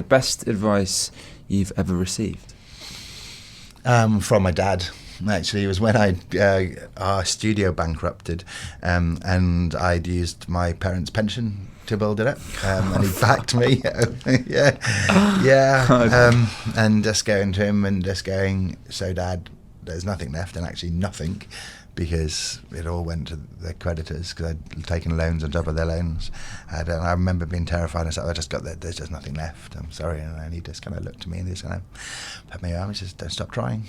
the best advice you've ever received? From my dad. Actually, it was when our studio bankrupted, and I'd used my parents' pension to build it up, and he backed me. And just going to him and just going, so Dad, there's nothing left, and actually nothing, because it all went to the creditors, because I'd taken loans on top of their loans. And I remember being terrified. I said, there's just nothing left. I'm sorry. And he just kind of looked at me and just kind of put me on and says, don't stop trying.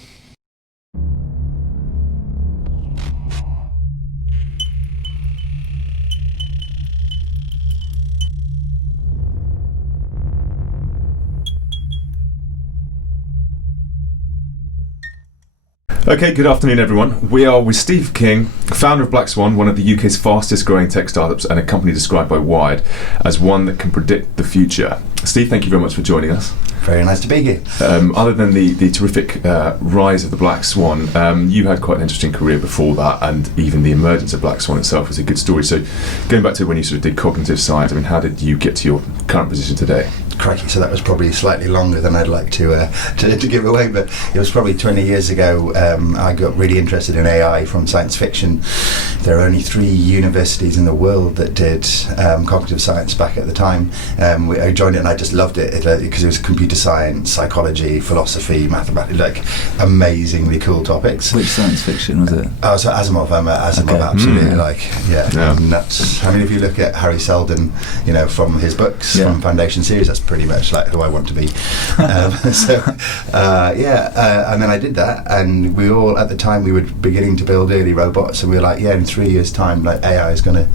Okay, good afternoon everyone. We are with Steve King, founder of Black Swan, one of the UK's fastest growing tech startups and a company described by Wired as one that can predict the future. Steve, thank you very much for joining us. Very nice to be here. Other than the terrific rise of the Black Swan, you had quite an interesting career before that, and even the emergence of Black Swan itself is a good story. So going back to when you sort of did cognitive science, I mean, how did you get to your current position today? Crikey, so that was probably slightly longer than I'd like to give away, but it was probably 20 years ago. I got really interested in AI from science fiction. There are only 3 universities in the world that did cognitive science back at the time. I joined it and I just loved it because it was computer science, psychology, philosophy, mathematics, like amazingly cool topics. Which science fiction was it? Oh, so Asimov, absolutely, nuts. I mean, if you look at Harry Seldon, from his books, from Foundation series, that's pretty much like who I want to be. And then I did that, and we all, at the time, we were beginning to build early robots, and we were like, in 3 years' time, like AI is going to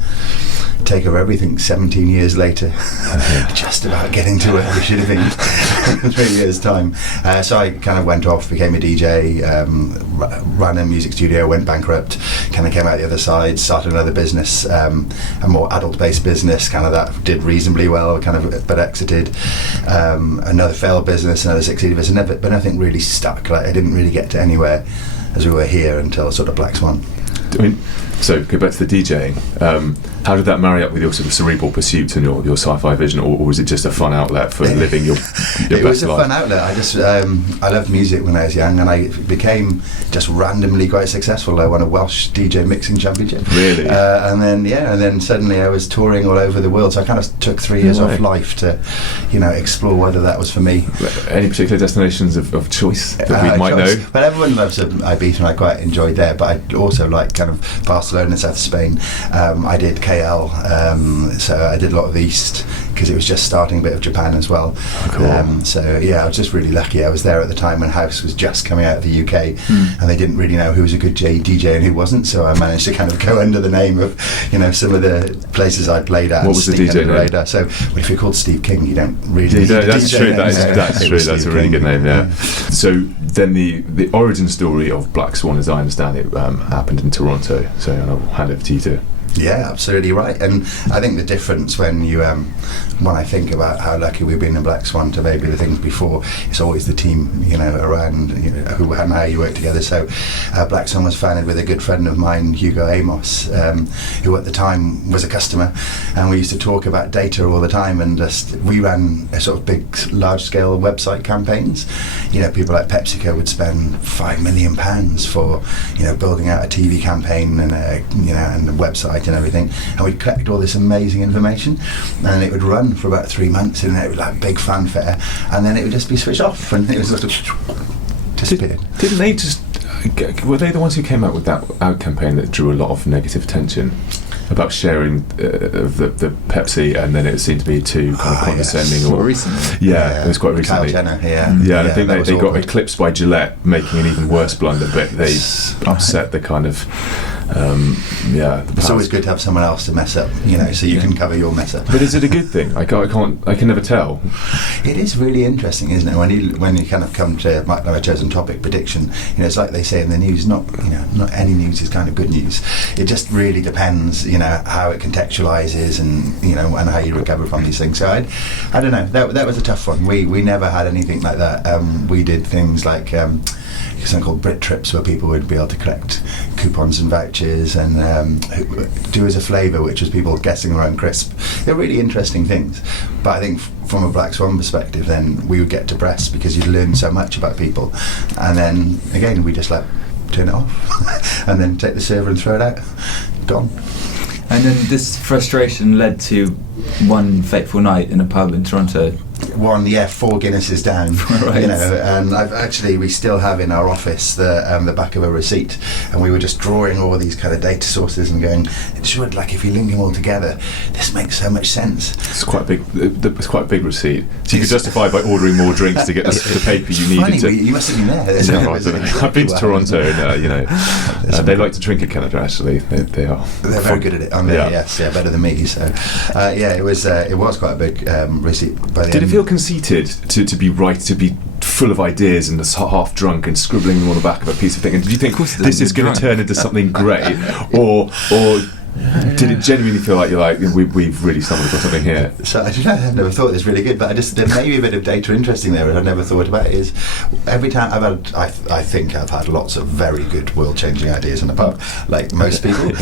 take over everything. 17 years later, just about getting to where we should have been in 3 years' time. So I kind of went off, became a DJ, ran a music studio, went bankrupt, kind of came out the other side, started another business, a more adult-based business, kind of that did reasonably well, but exited. Another failed business, another succeeded business, but nothing really stuck. Like I didn't really get to anywhere as we were here until sort of Black Swan. I mean, so go back to the DJing. How did that marry up with your sort of cerebral pursuits and your sci-fi vision, or was it just a fun outlet for living your best life? It was a fun outlet. I loved music when I was young, and I became just randomly quite successful. I won a Welsh DJ mixing championship. Really? And then suddenly I was touring all over the world. So I kind of took 3 years off life to, explore whether that was for me. Any particular destinations of choice that we might know? But everyone loves Ibiza, and I quite enjoyed there. But I also like kind of Barcelona and South Spain. I did KL, so I did a lot of East because it was just starting a bit of Japan as well. Cool. I was just really lucky. I was there at the time when House was just coming out of the UK, and they didn't really know who was a good DJ and who wasn't. So I managed to kind of go under the name of some of the places I played at. What was the DJ name? Radar. So if you're called Steve King, you don't really. That's true. That's true. That's a really good name. Yeah. So then the origin story of Black Swan, as I understand it, happened in Toronto. So I'll hand over to you too. Yeah, absolutely right. And I think the difference when I think about how lucky we've been in Black Swan to maybe the things before, it's always the team, around, who and how you work together. So Black Swan was founded with a good friend of mine, Hugo Amos, who at the time was a customer, and we used to talk about data all the time, and we ran a sort of big, large-scale website campaigns. People like PepsiCo would spend £5 million for, building out a TV campaign and and a website and everything, and we'd collect all this amazing information, and it would run for about 3 months, and it would like big fanfare, and then it would just be switched off, and it was sort of disappeared. Didn't they just? Were they the ones who came out with that ad campaign that drew a lot of negative attention about sharing the Pepsi, and then it seemed to be too kind of condescending? Yes. Or recently? Yeah, it was quite recently. Kyle Jenner, Yeah, I think they got eclipsed by Gillette, making an even worse blunder, but they upset the kind of. It's always good to have someone else to mess up, so you can cover your mess up. But is it a good thing? I can never tell. It is really interesting, isn't it? When you kind of come to my chosen topic, prediction. It's like they say in the news. Not any news is kind of good news. It just really depends, how it contextualizes and and how you recover from these things. So I don't know. That was a tough one. We never had anything like that. We did things like. Something called Brit Trips, where people would be able to collect coupons and vouchers pouches and do as a flavour, which was people guessing their own crisp. They're really interesting things. But I think from a Black Swan perspective, then we would get to press because you'd learn so much about people. And then, again, we just turn it off and then take the server and throw it out. Gone. And then this frustration led to one fateful night in a pub in Toronto. 4 Guinnesses down, Right. And we still have in our office the back of a receipt, and we were just drawing all these kind of data sources and going, if you link them all together, this makes so much sense. It's quite a big. It's quite a big receipt. So you could justify by ordering more drinks to get the paper you needed. Funny, you must have been there. I've been to Toronto, and they like to drink at Canada. Actually, they are. They're very good at it. Yes, better than me. So, it was quite a big receipt. Did it feel conceited to be right, to be full of ideas and half drunk and scribbling them on the back of a piece of thing? And did you think this is going to turn into something great, or did it genuinely feel like we've really stumbled across something here? So I've never thought this really good, but there may be a bit of data interesting there that I've never thought about. Is every time I think I've had lots of very good world-changing ideas in the pub, like most people.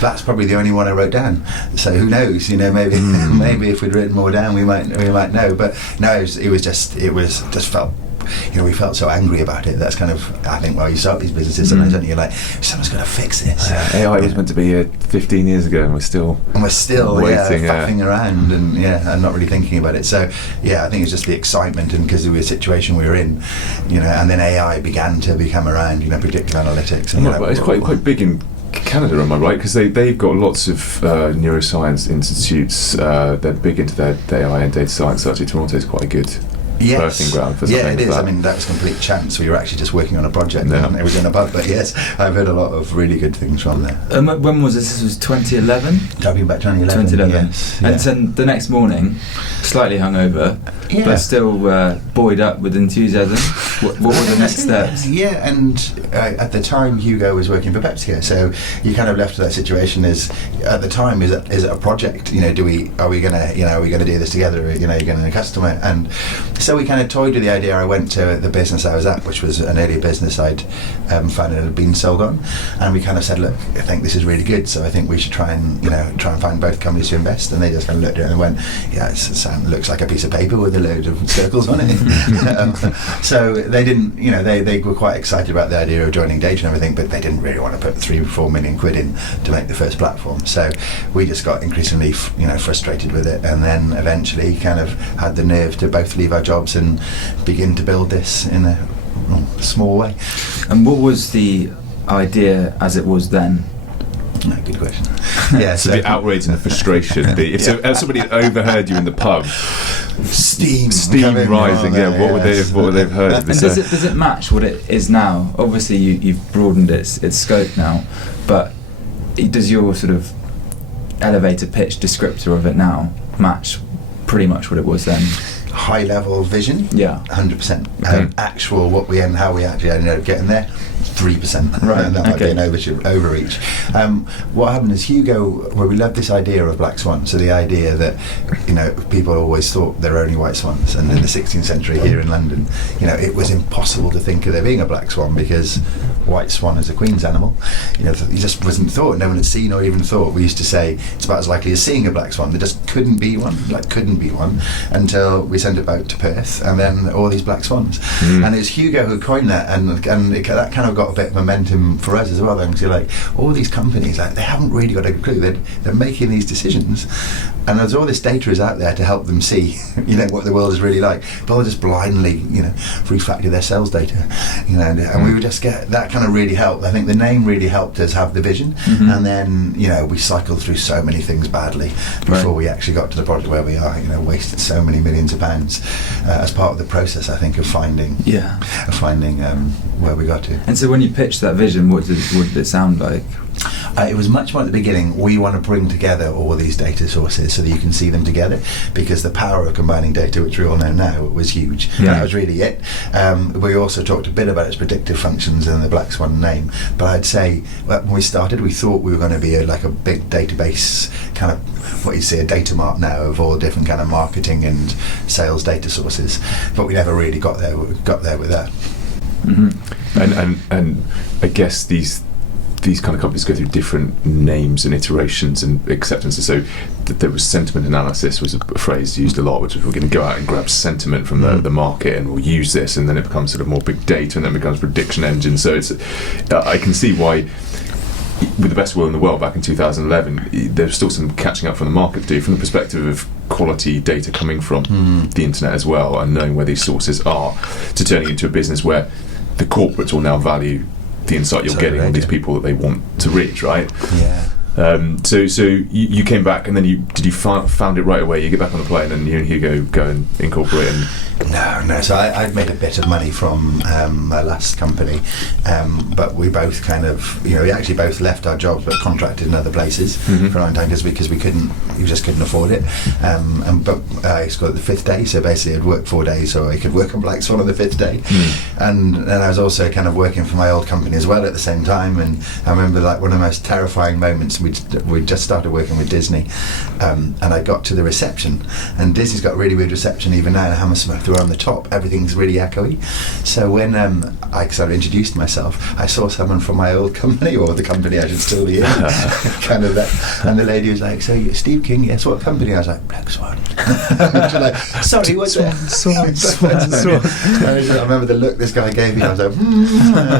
That's probably the only one I wrote down. So who knows? Maybe if we'd written more down, we might know. But no, it just felt. We felt so angry about it. That's kind of, I think, you start these businesses sometimes, don't you? Like, someone's got to fix this. AI was meant to be here 15 years ago, and we're still waiting, faffing around and not really thinking about it. So, I think it's just the excitement, and because of the situation we were in, and then AI began to become around, predictive analytics. And it's quite big in Canada, am I right? Because they've got lots of neuroscience institutes. They're big into their AI and data science. So actually, Toronto is quite a good birthing ground for something it is. like that. I mean, that was complete chance. We were actually just working on a project and it was in a pub. But yes, I've heard a lot of really good things from there. When was this? This was 2011? Talking about 2011. Yes. And then the next morning, slightly hungover, but still buoyed up with enthusiasm. What were the next steps? Yeah, and at the time Hugo was working for PepsiCo, so you kind of left to that situation as at the time is it a project? Are we gonna do this together? You're getting a customer, and so we kind of toyed with the idea. I went to the business I was at, which was an earlier business I'd found it had been sold on, and we kind of said, look, I think this is really good, so I think we should try and find both companies to invest. And they just kind of looked at it and went, it looks like a piece of paper with a load of circles on it. So they didn't, they were quite excited about the idea of joining data and everything, but they didn't really want to put 3-4 million quid in to make the first platform. So we just got increasingly, frustrated with it, and then eventually kind of had the nerve to both leave our jobs and begin to build this in a small way. And what was the idea as it was then? No, good question. So the outrage and the frustration. If somebody had overheard you in the pub, steam rising. What would they have heard? And does it match what it is now? Obviously, you've broadened its scope now, but does your sort of elevator pitch descriptor of it now match pretty much what it was then? High level vision, 100%. Okay. Actual how we actually ended up getting there, 3%. Right. That might be an overreach. What happened is Hugo, we loved this idea of Black Swan. So the idea that people always thought there were only white swans, and in the 16th century here in London, it was impossible to think of there being a black swan because white swan is a queen's animal. It just wasn't thought. No one had seen or even thought. We used to say it's about as likely as seeing a black swan. There just couldn't be one until we sent it back to Perth, and then all these black swans. And it was Hugo who coined that, and that kind of got a bit of momentum for us as well. Because you're like, all these companies, they haven't really got a clue. They're making these decisions, and there's all this data is out there to help them see, what the world is really like. But they'll just blindly, refactor their sales data, and we would just get that kind of really helped. I think the name really helped us have the vision, and then we cycled through so many things badly before we actually got to the product where we are. Wasted so many millions of pounds as part of the process. I think of finding where we got to. And so when you pitched that vision, what did it sound like? It was much more at the beginning. We want to bring together all these data sources so that you can see them together, because the power of combining data, which we all know now, was huge. That was really it. We also talked a bit about its predictive functions and the Black Swan name, but I'd say when we started, we thought we were going to be like a big database, kind of what you see a data mart now of all different kind of marketing and sales data sources, but we never really got there with that. And I guess these these kind of companies go through different names and iterations and acceptances. So there was sentiment analysis was a phrase used a lot, which is we're going to go out and grab sentiment from the market and we'll use this, and then it becomes sort of more big data, and then it becomes prediction engine. So it's I can see why, with the best will in the world back in 2011, there's still some catching up from the market to do from the perspective of quality data coming from the internet as well, and knowing where these sources are, to turning into a business where the corporates will now value the insight you're getting on these people that they want to reach, right? Yeah. So you came back, and then you found it right away. You get back on the plane, and you go and incorporate. And No. So I'd made a bit of money from my last company, but we both kind of, we actually both left our jobs but contracted in other places for a long time because we just couldn't afford it. But I scored the fifth day, so basically I'd work 4 days, so I could work on Black Swan on the fifth day. And then I was also kind of working for my old company as well at the same time. And I remember like one of the most terrifying moments. We just started working with Disney, and I got to the reception, and Disney's got really weird reception even now in Hammersmith. We're on the top, everything's really echoey. So when I sort of introduced myself, I saw someone from my old company, or the company I should still be in, kind of that. And the lady was like, "So you're Steve King? Yes, what company?" I was like, "Black Swan." Like, sorry, what's that? Swan. I remember the look this guy gave me. I was like,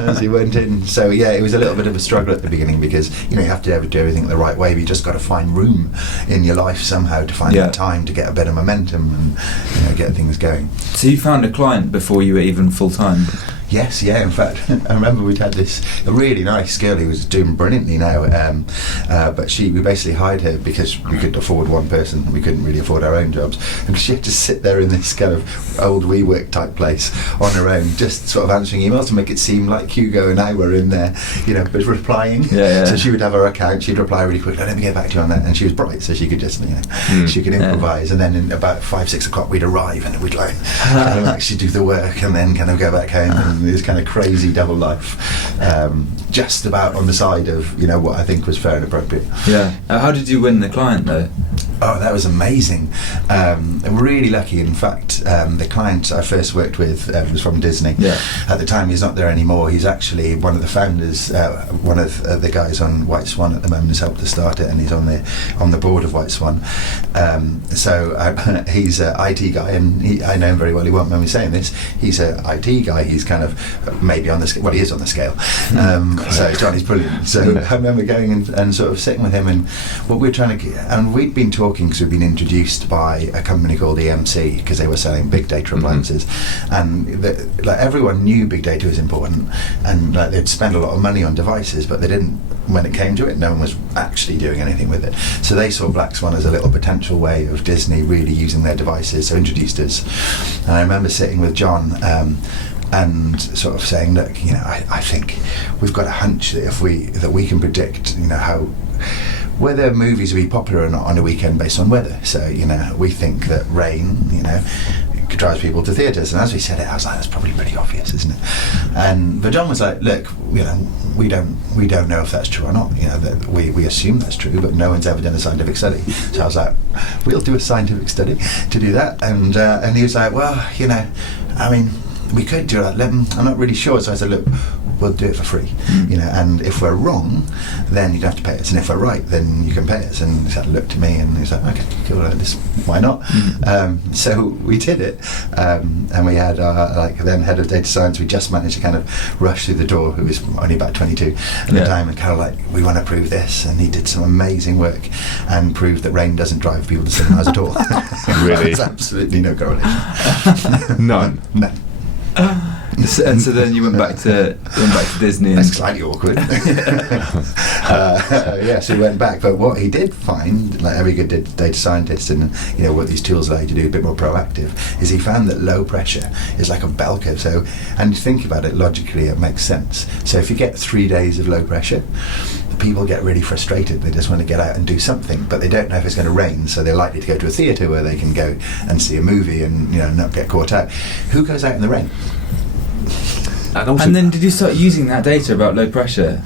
as he went in. So yeah, it was a little bit of a struggle at the beginning because you have to do everything the right way, but you just got to find room in your life somehow to find the time to get a bit of momentum and get things going. So you found a client before you were even full-time? Yes, yeah. In fact, I remember we'd had a really nice girl who was doing brilliantly now, but we basically hired her because we couldn't afford one person. We couldn't really afford our own jobs, and she had to sit there in this kind of old WeWork type place on her own, just sort of answering emails to make it seem like Hugo and I were in there, but replying. Yeah. So she would have her account, she'd reply really quickly. Let me get back to you on that, and she was bright, so she could just, she could improvise. And then in about 5-6 o'clock, we'd arrive, and we'd like kind of actually do the work, and then kind of go back home. And this kind of crazy double life, just about on the side of what I think was fair and appropriate. Yeah. How did you win the client though? Oh, that was amazing. Really lucky. In fact, the client I first worked with was from Disney. Yeah. At the time, he's not there anymore. He's actually one of the founders. One of the guys on White Swan at the moment has helped to start it, and he's on the board of White Swan. He's an IT guy, and I know him very well. He won't mind me saying this. He's an IT guy. He's kind of maybe on the scale. Well, he is on the scale. So Johnny's brilliant. So I remember going and sort of sitting with him, and what we're trying to get, and we'd been talking because we'd been introduced by a company called EMC because they were selling big data appliances, and everyone knew big data was important, and they'd spend a lot of money on devices, but they didn't. When it came to it, no one was actually doing anything with it. So they saw Black Swan as a little potential way of Disney really using their devices. So introduced us, and I remember sitting with John. And sort of saying, look, I think we've got a hunch that we can predict, how whether movies will be popular or not on a weekend based on weather. So we think that rain, drives people to theatres. And as we said it, I was like, that's probably pretty obvious, isn't it? But John was like, look, we don't know if that's true or not. That we assume that's true, but no one's ever done a scientific study. So I was like, we'll do a scientific study to do that. And he was like, well, I mean, we could do it. I'm not really sure. So I said, look, we'll do it for free. And if we're wrong, then you don't have to pay us. And if we're right, then you can pay us. And he looked at me and he's like, okay, cool, why not? So we did it. And we had our then head of data science. We just managed to kind of rush through the door, who was only about 22 at the time, and kind of we want to prove this. And he did some amazing work and proved that rain doesn't drive people to cinemas at all. Really? There's absolutely no correlation. None. And so then you went back to Disney. That's slightly awkward. So he went back. But what he did find, like every good data scientist, and what these tools allow you to do a bit more proactive, is he found that low pressure is like a bell curve. So, and you think about it logically, it makes sense. So if you get 3 days of low pressure, people get really frustrated. They just want to get out and do something, but they don't know if it's going to rain, so they're likely to go to a theatre where they can go and see a movie and not get caught out. Who goes out in the rain? And then did you start using that data about low pressure?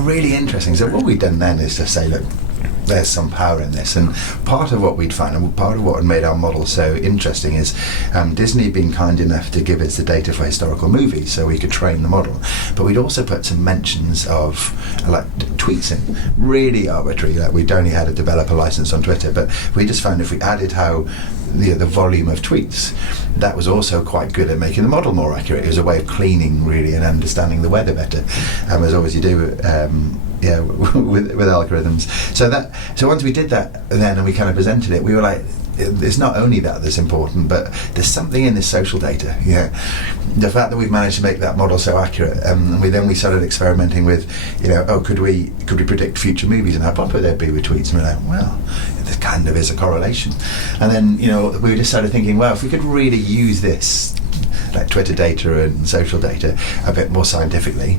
Really interesting. So what we've done then is to say, look, there's some power in this. And part of what we'd found, and part of what had made our model so interesting, is Disney had been kind enough to give us the data for historical movies so we could train the model. But we'd also put some mentions of like tweets in, really arbitrary. Like we'd only had a developer license on Twitter, but we just found if we added how the volume of tweets, that was also quite good at making the model more accurate. It was a way of cleaning really and understanding the weather better, as always you do with algorithms. So once we did that then and we kind of presented it, we were like, it's not only that's important, but there's something in this social data. The fact that we've managed to make that model so accurate, and we started experimenting with, could we predict future movies and how popular they'd be with tweets? And we're like, well, there kind of is a correlation. And then we just started thinking, well, if we could really use this, like Twitter data and social data, a bit more scientifically,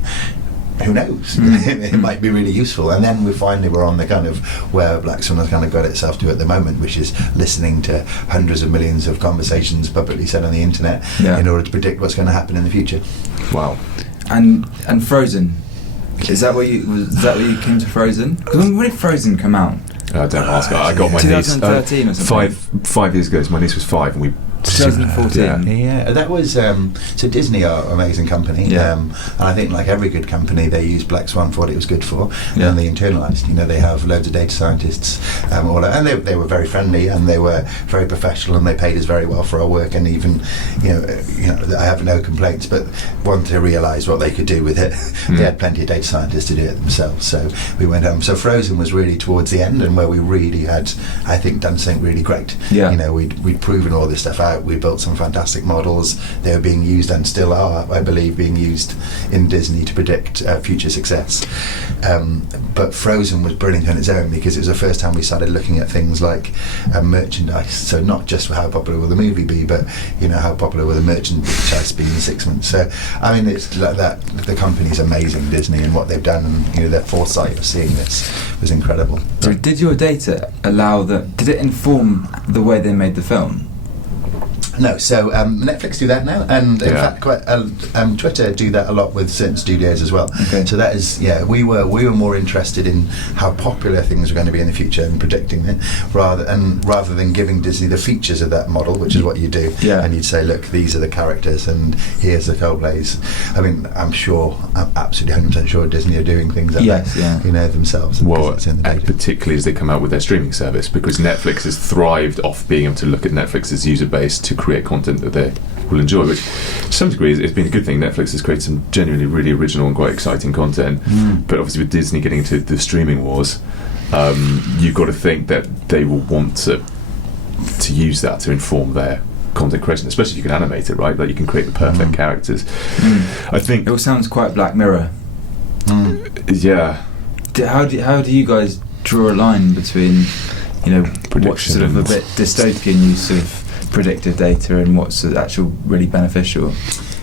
who knows? It might be really useful. And then we finally were on the kind of where Black Swan has kind of got itself to at the moment, which is listening to hundreds of millions of conversations publicly said on the internet in order to predict what's going to happen in the future. Wow. And Frozen, is that what you came to Frozen? Because when did Frozen come out? Don't ask. I got my niece 2013 or something. Five years ago. My niece was 5, and we 2014. Yeah, that was so Disney are an amazing company, and I think like every good company, they use Black Swan for what it was good for, and they internalised. They have loads of data scientists, and they were very friendly and they were very professional and they paid us very well for our work, and even I have no complaints, but wanted to realise what they could do with it. They had plenty of data scientists to do it themselves, so we went home. So Frozen was really towards the end, and where we really had, I think, done something really great. We'd proven all this stuff out. We built some fantastic models. They were being used and still are, I believe, being used in Disney to predict future success. But Frozen was brilliant on its own because it was the first time we started looking at things like merchandise. So not just for how popular will the movie be, but how popular will the merchandise be in 6 months. So I mean, it's like that. The company's amazing, Disney, and what they've done, and their foresight of seeing this was incredible. So did your data did it inform the way they made the film? No, so Netflix do that now, and in fact, Twitter do that a lot with certain studios as well. Okay. So that is, we were more interested in how popular things are going to be in the future and predicting it, rather than giving Disney the features of that model, which is what you do. And you'd say, look, these are the characters, and here's the co-plays. I mean, I'm absolutely 100% sure Disney are doing things like that, themselves. Well, and particularly as they come out with their streaming service, because Netflix has thrived off being able to look at Netflix's user base to create content that they will enjoy, which to some degree it's been a good thing. Netflix has created some genuinely really original and quite exciting content, but obviously with Disney getting into the streaming wars, you've got to think that they will want to use that to inform their content creation, especially if you can animate it, right? Like you can create the perfect characters. I think it all sounds quite Black Mirror. How do you guys draw a line between what's sort of a bit dystopian use of predictive data and what's actual really beneficial?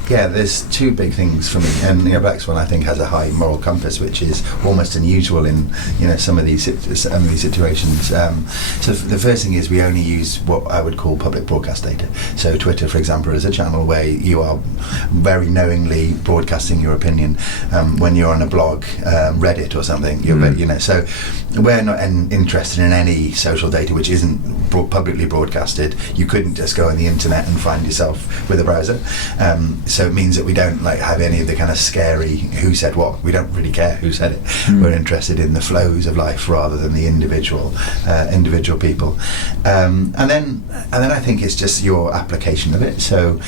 Yeah, there's two big things for me, and Black Swan I think has a high moral compass, which is almost unusual in some of these situations. So the first thing is we only use what I would call public broadcast data. So Twitter, for example, is a channel where you are very knowingly broadcasting your opinion. When you're on a blog, Reddit or something, so we're not interested in any social data which isn't publicly broadcasted. You couldn't just go on the internet and find yourself with a browser. So it means that we don't have any of the kind of scary who said what. We don't really care who said it. We're interested in the flows of life rather than the individual people. And then I think it's just your application of it. So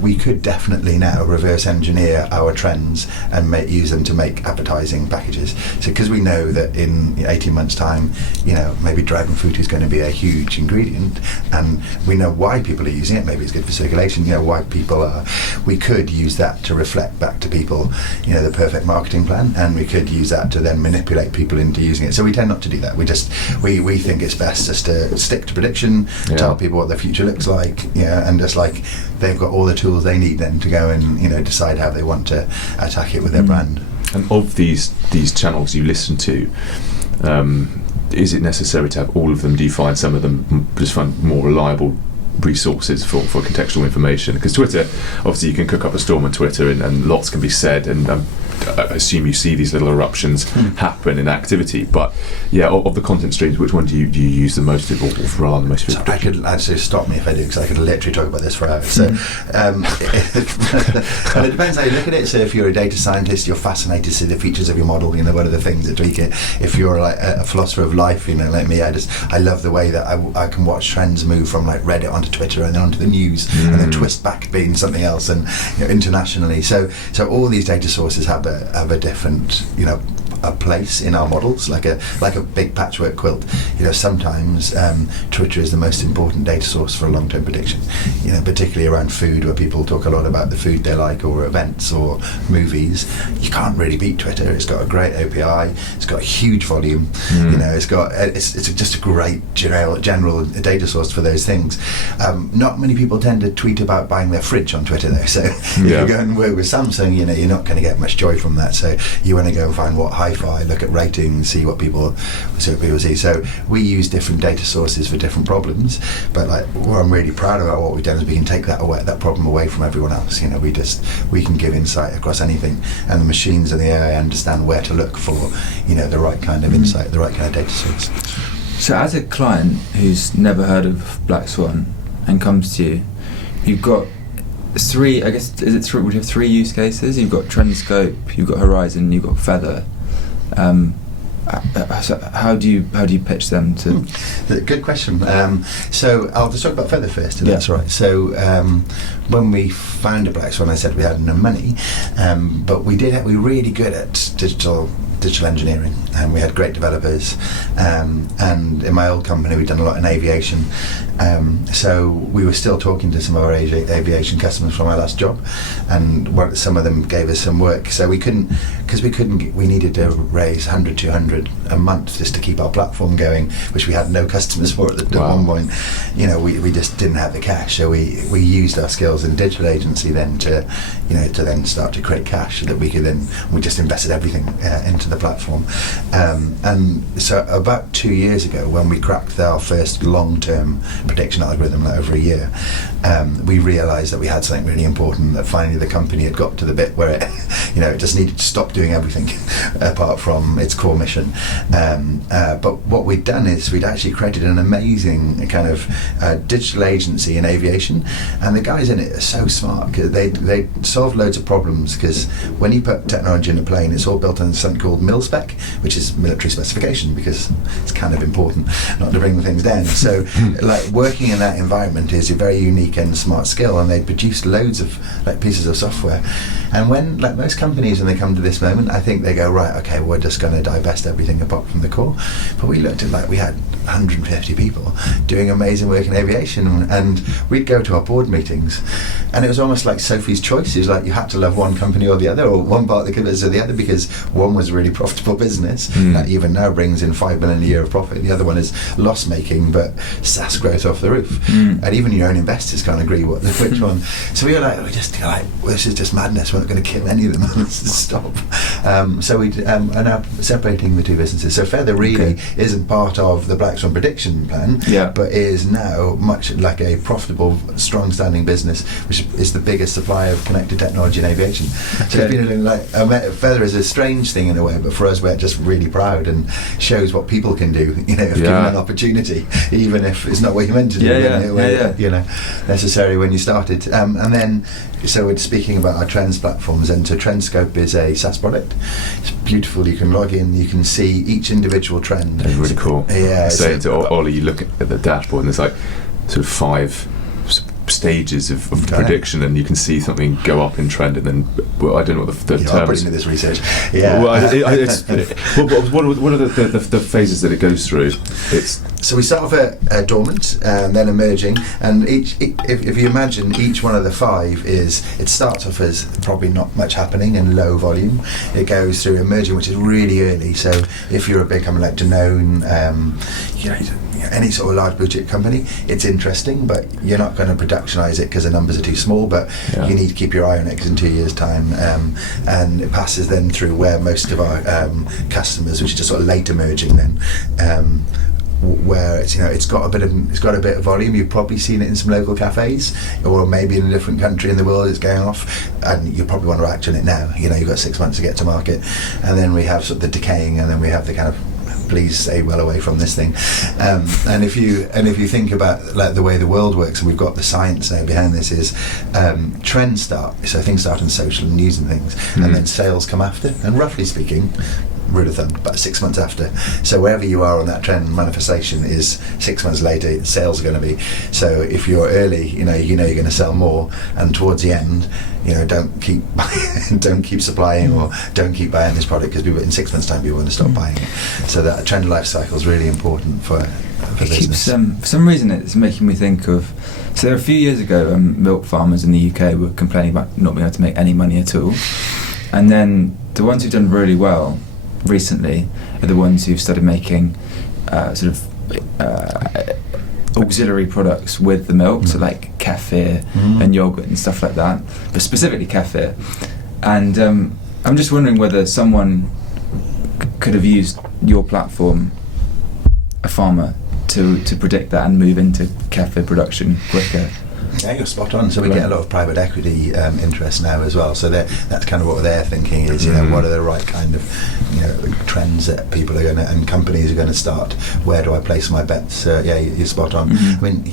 we could definitely now reverse engineer our trends and use them to make advertising packages. So because we know that in 18 months' time, maybe dragon fruit is going to be a huge ingredient, and we know why people are using it. Maybe it's good for circulation. Why people are. We could use that to reflect back to people, the perfect marketing plan, and we could use that to then manipulate people into using it. So we tend not to do that. We think it's best just to stick to prediction, tell people what the future looks like, and just like they've got all the tools they need then to go and decide how they want to attack it with their brand. And of these channels you listen to, is it necessary to have all of them? Do you find some of them just find more reliable resources for contextual information? Because Twitter, obviously you can cook up a storm on Twitter and lots can be said, and I assume you see these little eruptions happen in activity, but of the content streams, which one do you use the most of, or rely on the most? So I could actually stop me if I do, because I could literally talk about this for hours. So, and it depends how you look at it. So if you're a data scientist, you're fascinated to see the features of your model, what are the things that tweak it. If you're like a philosopher of life, like me, I love the way that I can watch trends move from like Reddit onto Twitter and then onto the news, and then twist back being something else, and internationally. So all these data sources have a different a place in our models, like a big patchwork quilt. Sometimes Twitter is the most important data source for a long-term prediction, particularly around food, where people talk a lot about the food they like, or events or movies. You can't really beat Twitter. It's got a great API, it's got a huge volume, it's just a great general data source for those things. Not many people tend to tweet about buying their fridge on Twitter though, so if you go and work with Samsung, you're not going to get much joy from that. So you want to go and find what hi-fi, look at ratings, see what people see. So we use different data sources for different problems, but like what I'm really proud about what we've done is we can take that problem away from everyone else. We can give insight across anything, and the machines and the AI understand where to look for the right kind of insight, the right kind of data source. So as a client who's never heard of Black Swan and comes to you, you've got three, I guess, would you have three use cases? You've got Trendscope, you've got Horizon, you've got Feather. So how do you pitch them to? Good question. So I'll just talk about Feather first, if that's right. So when we founded Black Swan, I said we had no money, but we were really good at digital engineering, and we had great developers, and in my old company we'd done a lot in aviation, so we were still talking to some of our aviation customers from our last job, and some of them gave us some work, so we needed to raise 100-200 a month just to keep our platform going, which we had no customers for at one point. We just didn't have the cash, so we used our skills in digital agency then to then start to create cash, so that we just invested everything into the platform, and so about 2 years ago, when we cracked our first long-term prediction algorithm, over a year, we realized that we had something really important, that finally the company had got to the bit where it just needed to stop doing everything apart from its core mission. But what we'd done is we'd actually created an amazing kind of digital agency in aviation, and the guys in it are so smart, because they solve loads of problems, because when you put technology in a plane, it's all built on something called mil-spec, which is military specification, because it's kind of important not to bring the things down. So like working in that environment is a very unique and smart skill, and they produced loads of pieces of software. And when most companies, when they come to this moment, I think they go, right, okay, we're just going to divest everything apart from the core. But we looked at we had 150 people doing amazing work in aviation, and we'd go to our board meetings, and it was almost like Sophie's Choice. It was like you had to love one company or the other, or one part of the business or the other, because one was a really profitable business that even now brings in 5 million a year of profit. The other one is loss making, but SaaS growth off the roof, and even your own investors can't agree which one. So we were like, this is just madness. We're not going to kill any of them. Let's just stop. So we are now separating the two businesses. So Feather really isn't part of the Black Swan prediction plan, but is now much like a profitable, strong-standing business, which is the biggest supplier of connected technology in aviation. So it's been Feather is a strange thing in a way, but for us we're just really proud, and shows what people can do, if given an opportunity, even if it's not what you meant to do, necessarily when you started. And then, so we're speaking about our trends platforms, and so Trendscope is a SaaS product. It's beautiful. You can log in, you can see each individual trend. That's really cool. Yeah. Say to Ollie, you look at the dashboard, and there's sort of 5 stages of prediction, and you can see something go up in trend, and then I don't know what the term is. This research. Yeah. What are the phases that it goes through? So we start off at dormant, and then emerging, and if you imagine each one of the 5 it starts off as probably not much happening and low volume. It goes through emerging, which is really early. So if you're a big company like Danone, any sort of large blue chip company, it's interesting, but you're not going to productionize it because the numbers are too small, but you need to keep your eye on it, because in 2 years time, and it passes then through where most of our customers, which is just sort of late emerging then, where it's got a bit of volume. You've probably seen it in some local cafes, or maybe in a different country in the world it's going off, and you probably want to act on it now. You've got 6 months to get to market, and then we have sort of the decaying, and then we have the kind of, please stay well away from this thing. And if you think about like the way the world works, and we've got the science now behind this, is trends start. So things start in social and news and things, and then sales come after. And roughly speaking, rule of thumb, about 6 months after. So wherever you are on that trend manifestation is 6 months later, sales are going to be. So if you're early, you're going to sell more, and towards the end, don't keep don't keep supplying, or don't keep buying this product, because in 6 months' time people are going to stop buying it. So that trend life cycle is really important for business. For some reason it's making me think of, so there a few years ago milk farmers in the UK were complaining about not being able to make any money at all, and then the ones who've done really well recently are the ones who've started making auxiliary products with the milk, so like kefir and yogurt and stuff like that, but specifically kefir. And I'm just wondering whether someone could have used your platform, a farmer, to predict that and move into kefir production quicker. Yeah, you're spot on. So we get a lot of private equity interest now as well. So that's kind of what they're thinking is, what are the right kind of trends that people are going to, and companies are going to start. Where do I place my bets? You're spot on. I mean,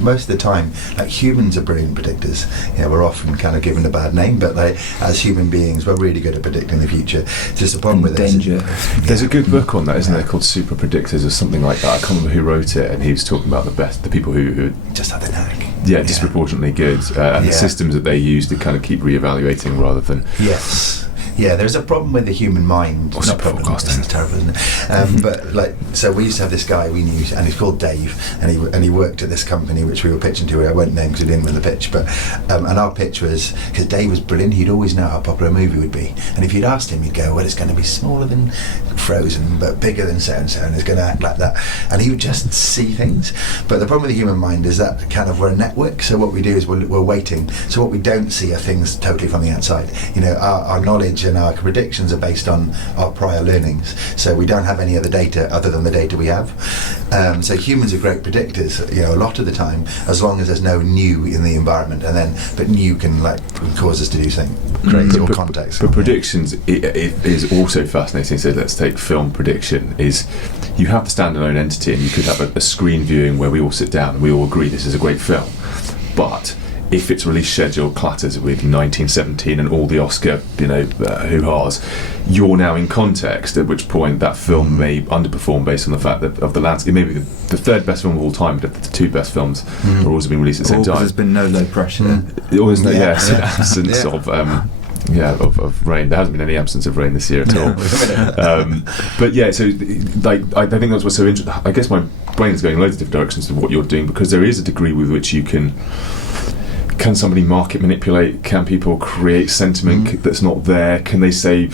most of the time, like, humans are brilliant predictors. We're often kind of given a bad name, but as human beings, we're really good at predicting the future. It's just a problem with danger. There's a good book on that, isn't there, called Super Predictors or something like that. I can't remember who wrote it, and he was talking about the people who just have the knack. Disproportionately good, and the systems that they use to kind of keep reevaluating rather than. Yes. Yeah, there's a problem with the human mind. Not problem. It's terrible, isn't it? But so we used to have this guy we knew, and he's called Dave, and he worked at this company which we were pitching to. I won't name because we didn't win the pitch, but and our pitch was, because Dave was brilliant, he'd always know how popular a movie would be, and if you'd asked him, he'd go, well, it's going to be smaller than Frozen, but bigger than so and so, and it's going to act like that, and he would just see things. But the problem with the human mind is that kind of we're a network. So what we do is we're waiting. So what we don't see are things totally from the outside. Our knowledge and our predictions are based on our prior learnings, so we don't have any other data other than the data we have. So humans are great predictors, a lot of the time, as long as there's no new in the environment, but new can cause us to do something crazy or context. But predictions it is also fascinating. So let's take film prediction. Is you have the standalone entity, and you could have a screen viewing where we all sit down and we all agree this is a great film, but if its release schedule clatters with 1917 and all the Oscar, hoo-has, you're now in context, at which point that film may underperform based on the fact that of the landscape. Maybe the third best film of all time, but the two best films are always being released at the same time. There's been no low pressure. Always an absence of rain. There hasn't been any absence of rain this year at all. But yeah, so I think that's what's so interesting. I guess my brain is going loads of different directions to what you're doing, because there is a degree with which you can somebody market manipulate? Can people create sentiment that's not there? Can they say,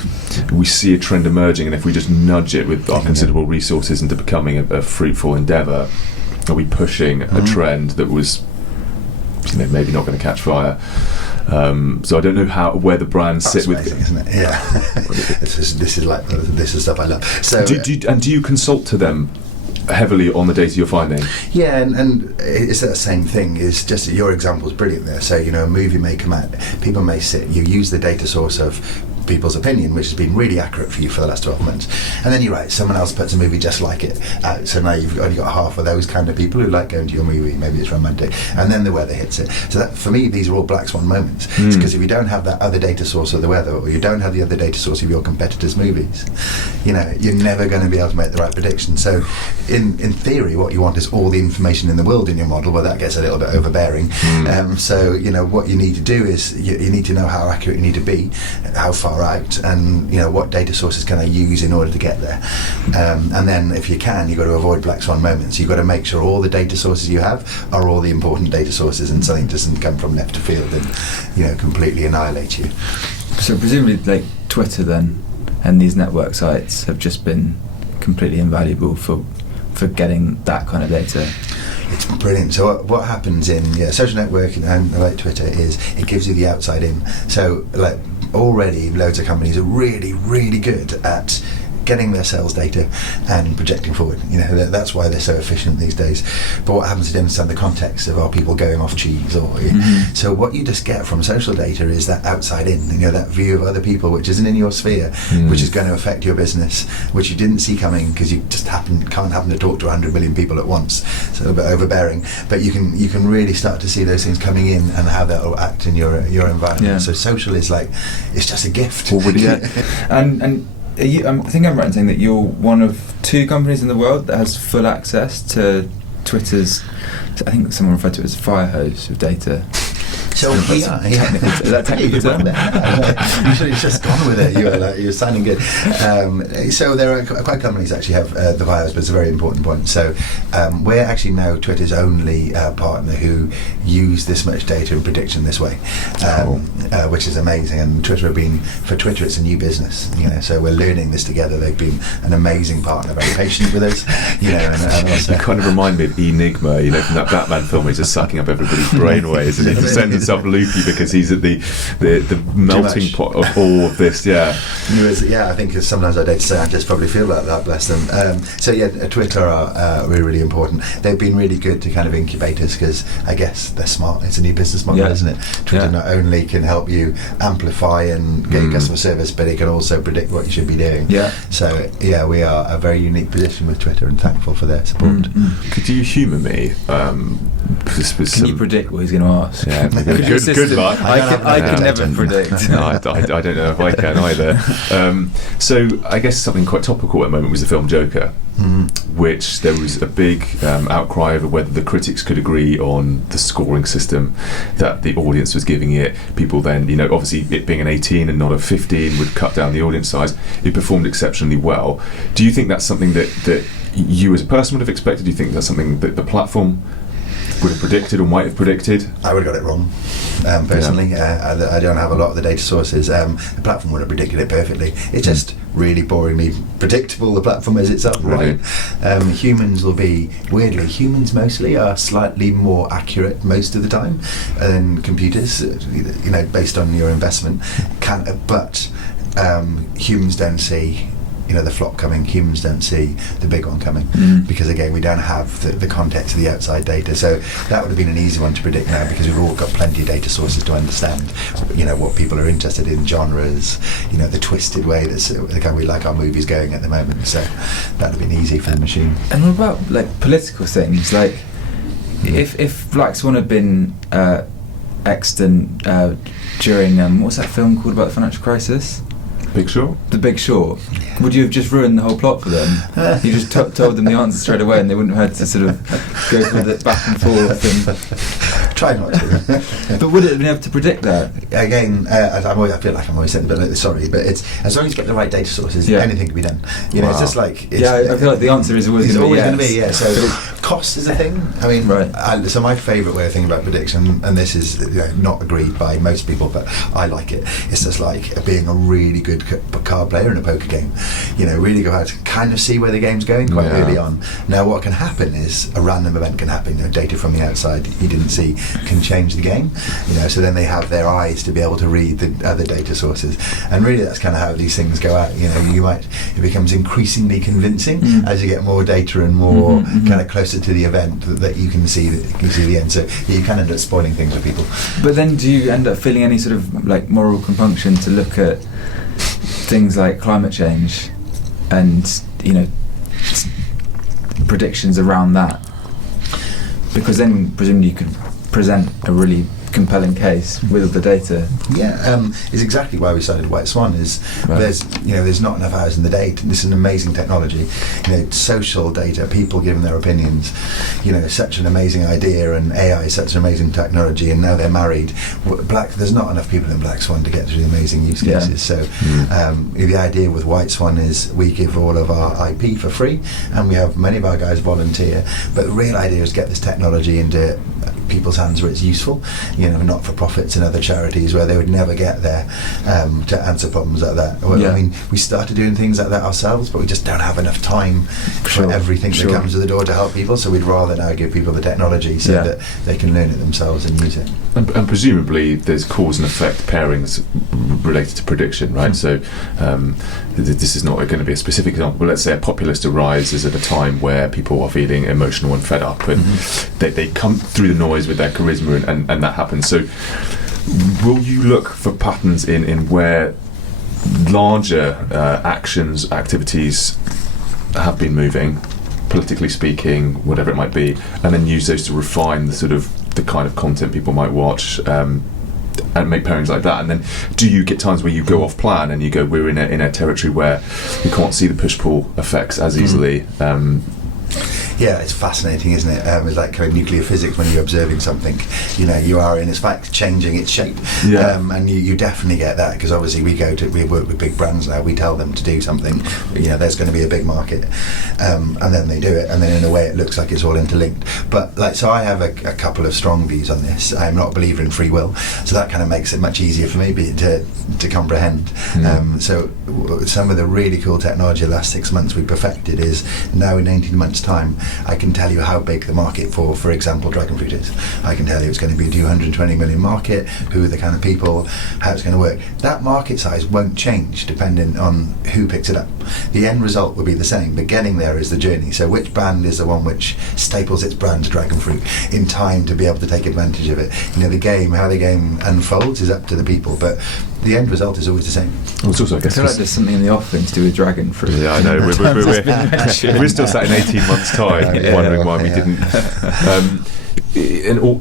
we see a trend emerging, and if we just nudge it with our considerable resources into becoming a fruitful endeavour, are we pushing a trend that was maybe not going to catch fire? So I don't know where the brands sit with, isn't it? Yeah. this is stuff I love. So do you consult to them heavily on the data you're finding? Yeah, and it's that same thing. Is just your example is brilliant there. So a movie may come out, people may sit, you use the data source of people's opinion, which has been really accurate for you for the last 12 months, and then you're right, someone else puts a movie just like it out, so now you've only got half of those kind of people who like going to your movie. Maybe it's romantic, and then the weather hits it. So that, for me, these are all Black Swan moments, because if you don't have that other data source of the weather, or you don't have the other data source of your competitors' movies, you're never going to be able to make the right prediction. So in theory, what you want is all the information in the world in your model, but that gets a little bit overbearing. So what you need to do is you need to know how accurate you need to be, how far out, and what data sources can I use in order to get there. And then if you can, you've got to avoid Black Swan moments. You've got to make sure all the data sources you have are all the important data sources, and something doesn't come from left to field and completely annihilate you. So presumably Twitter then and these network sites have just been completely invaluable for getting that kind of data. It's brilliant. So what happens in social networking and like Twitter is it gives you the outside in. So already loads of companies are really, really good at getting their sales data and projecting forward. That's why they're so efficient these days. But what happens is they understand the context of, are people going off cheese, or so what you just get from social data is that outside in, that view of other people which isn't in your sphere, which is going to affect your business, which you didn't see coming because you just can't happen to talk to 100 million people at once. So a bit overbearing, but you can really start to see those things coming in and how that will act in your environment. Yeah. So social is like, it's just a gift. And I think I'm right in saying that you're one of 2 companies in the world that has full access to Twitter's, I think someone referred to it as fire hose of data. So we are. Is that technical term? You should have just gone with it. You're sounding good. So there are quite companies actually have the virus, but it's a very important point. So we're actually now Twitter's only partner who use this much data and prediction this way, which is amazing. And Twitter for Twitter, it's a new business. So we're learning this together. They've been an amazing partner, very patient with us. And also, you kind of remind me of Enigma, from that Batman film. He's just sucking up everybody's brainwaves, and he sends himself loopy because he's at the melting pot of all of this. I think sometimes our data scientists probably feel like that, bless them. Twitter are really, really important. They've been really good to kind of incubate us because I guess they're smart. It's a new business model, isn't it? Twitter not only can help you amplify and get customer service, but it can also predict what you should be doing. So we are a very unique position with Twitter and thankful for their support. Could you humour me? Can you predict what he's going to ask? Yeah, good luck. I could never predict. No, I don't know if I can either. So I guess something quite topical at the moment was the film Joker, which there was a big outcry over whether the critics could agree on the scoring system that the audience was giving it. People then, obviously it being an 18 and not a 15 would cut down the audience size. It performed exceptionally well. Do you think that's something that you as a person would have expected? Do you think that's something that the platform would have predicted or might have predicted? I would have got it wrong, personally. I don't have a lot of the data sources. The platform would have predicted it perfectly. It's just really boringly predictable, the platform as it's up, right? Humans will be, weirdly, humans mostly are slightly more accurate most of the time than computers, based on your investment. But humans don't see the flop coming. Humans don't see the big one coming because again we don't have the context of the outside data. So that would have been an easy one to predict now because we've all got plenty of data sources to understand what people are interested in, genres, the twisted way that's the kind we like our movies going at the moment. So that would have been easy for the machine. And what about like political things, like if Black Swan had been extant during what's that film called about the financial crisis? Big Short? The Big Short. Yeah. Would you have just ruined the whole plot for them? You just told them the answer straight away and they wouldn't have had to sort of go through it back and forth and try not to. But would it have been able to predict that? Again, I feel like I'm always saying, but sorry, but it's as long as you get the right data sources, anything can be done. It's just like I feel like the answer is always going to be yes. So cost is a thing. I mean, so my favourite way of thinking about prediction, and this is not agreed by most people, but I like it. It's just like being a really good card player in a poker game. Really go out to kind of see where the game's going quite early on. Now, what can happen is a random event can happen. Data from the outside you didn't see can change the game. So then they have their eyes to be able to read the other data sources, and really that's kind of how these things go out. It becomes increasingly convincing as you get more data and more kind of closer to the event that you can see the end. So you kind of end up spoiling things for people. But then, do you end up feeling any sort of like moral compunction to look at things like climate change and predictions around that? Because then presumably you could present a really compelling case with the data. Is exactly why we started White Swan. There's not enough hours in the day. This is an amazing technology. Social data, people giving their opinions. Such an amazing idea, and AI is such an amazing technology. And now they're married. There's not enough people in Black Swan to get through the amazing use cases. So the idea with White Swan is we give all of our IP for free, and we have many of our guys volunteer. But the real idea is get this technology into people's hands where it's useful. Not-for-profits and other charities where they would never get there to answer problems like that. I mean, we started doing things like that ourselves, but we just don't have enough time for everything that comes to the door to help people. So we'd rather now give people the technology so that they can learn it themselves and use it. And presumably there's cause and effect pairings related to prediction, right? So this is not going to be a specific example, but let's say a populist arises at a time where people are feeling emotional and fed up, and they come through the noise with their charisma, and that happens. So will you look for patterns in where larger actions, activities have been moving, politically speaking, whatever it might be, and then use those to refine the kind of content people might watch, and make pairings like that? And then do you get times where you go off plan and you go, we're in a territory where we can't see the push-pull effects as easily? Yeah, it's fascinating, isn't it? It's like kind of nuclear physics when you're observing something. You are in fact changing its shape. Yeah. And you definitely get that, because obviously we work with big brands now. We tell them to do something. There's going to be a big market, and then they do it, and then in a way it looks like it's all interlinked. But so I have a couple of strong views on this. I'm not a believer in free will, so that kind of makes it much easier for me to comprehend. So some of the really cool technology the last 6 months we perfected is now in 18 months' time, I can tell you how big the market for example, dragon fruit is. I can tell you it's going to be a 220 million market, who are the kind of people, how it's going to work. That market size won't change depending on who picks it up. The end result will be the same, but getting there is the journey. So which brand is the one which staples its brand to dragon fruit in time to be able to take advantage of it? How the game unfolds is up to the people, but the end result is always the same. Well, it's also, I I feel like there's something in the offering to do with dragon fruit. Yeah, I know. We're still sat in 18 months' time wondering why we didn't.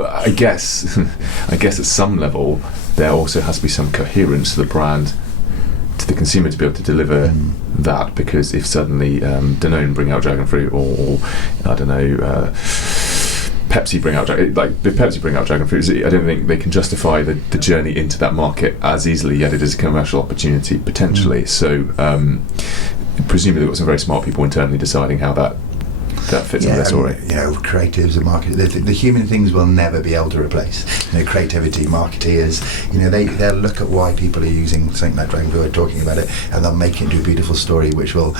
I guess at some level there also has to be some coherence to the brand, to the consumer, to be able to deliver that. Because if suddenly Danone bring out dragon fruit, or I don't know, Pepsi bring out if Pepsi bring out dragon fruit, I don't think they can justify the journey into that market as easily, yet it is a commercial opportunity potentially. So presumably they've got some very smart people internally deciding how that fits in their story. Creatives and marketers, the human things will never be able to replace. Creativity, marketeers, they'll look at why people are using something like dragon fruit, talking about it, and they'll make it into a beautiful story which will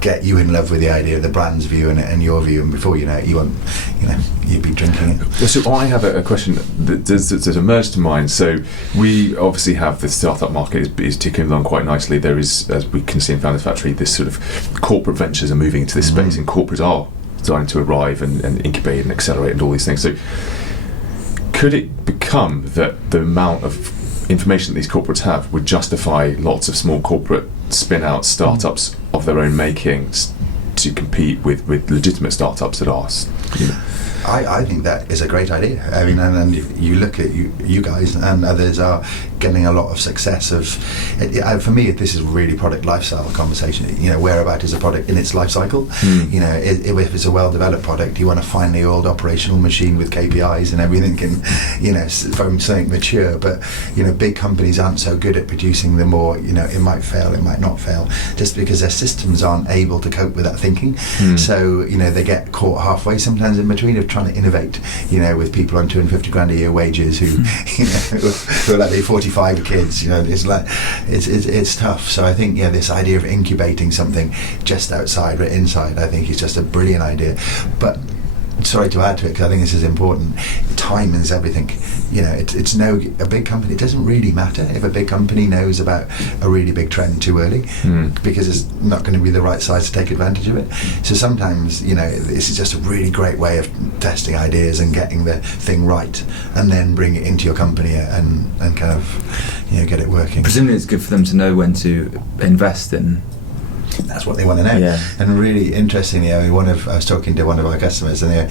get you in love with the idea, the brand's view and your view, and before you know it, you'd be drinking it. So I have a question that's emerged to mind. So we obviously have the startup market is ticking along quite nicely. There is, as we can see in Founders Factory, this sort of corporate ventures are moving into this space, and corporates are starting to arrive and incubate and accelerate and all these things. So could it become that the amount of information that these corporates have would justify lots of small corporate spin-out startups of their own making to compete with legitimate startups that are? I think that is a great idea. I mean, and you look at you guys and others are getting a lot of success for me this is really product lifestyle conversation. Whereabout is a product in its life cycle? If it's a well developed product, you want to find the old operational machine with KPIs and everything from something mature, but big companies aren't so good at producing the more it might fail, it might not fail, just because their systems aren't able to cope with that thinking. So they get caught halfway sometimes in between of trying to innovate with people on 250 grand a year wages who who are like they 45 kids. It's like it's tough. So I think this idea of incubating something just outside or inside, I think is just a brilliant idea. But sorry to add to it, because I think this is important, time is everything. It's a big company, it doesn't really matter if a big company knows about a really big trend too early, because it's not going to be the right size to take advantage of it. So sometimes this is just a really great way of testing ideas and getting the thing right, and then bring it into your company and kind of get it working. Presumably it's good for them to know when to invest in. That's what they want to know. Yeah. And really interestingly, I was talking to one of our customers, and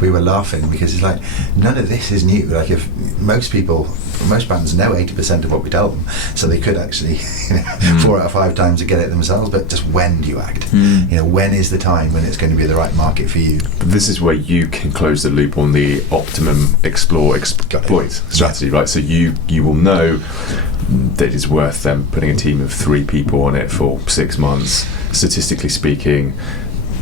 we were laughing because it's like, none of this is new. Like, if most brands know 80% of what we tell them, so they could actually 4 out of 5 times to get it themselves. But just when do you act? When is the time when it's going to be the right market for you? But this is where you can close the loop on the optimum exploit strategy, right? So you will know that it's worth them putting a team of 3 people on it for 6 months. Statistically speaking,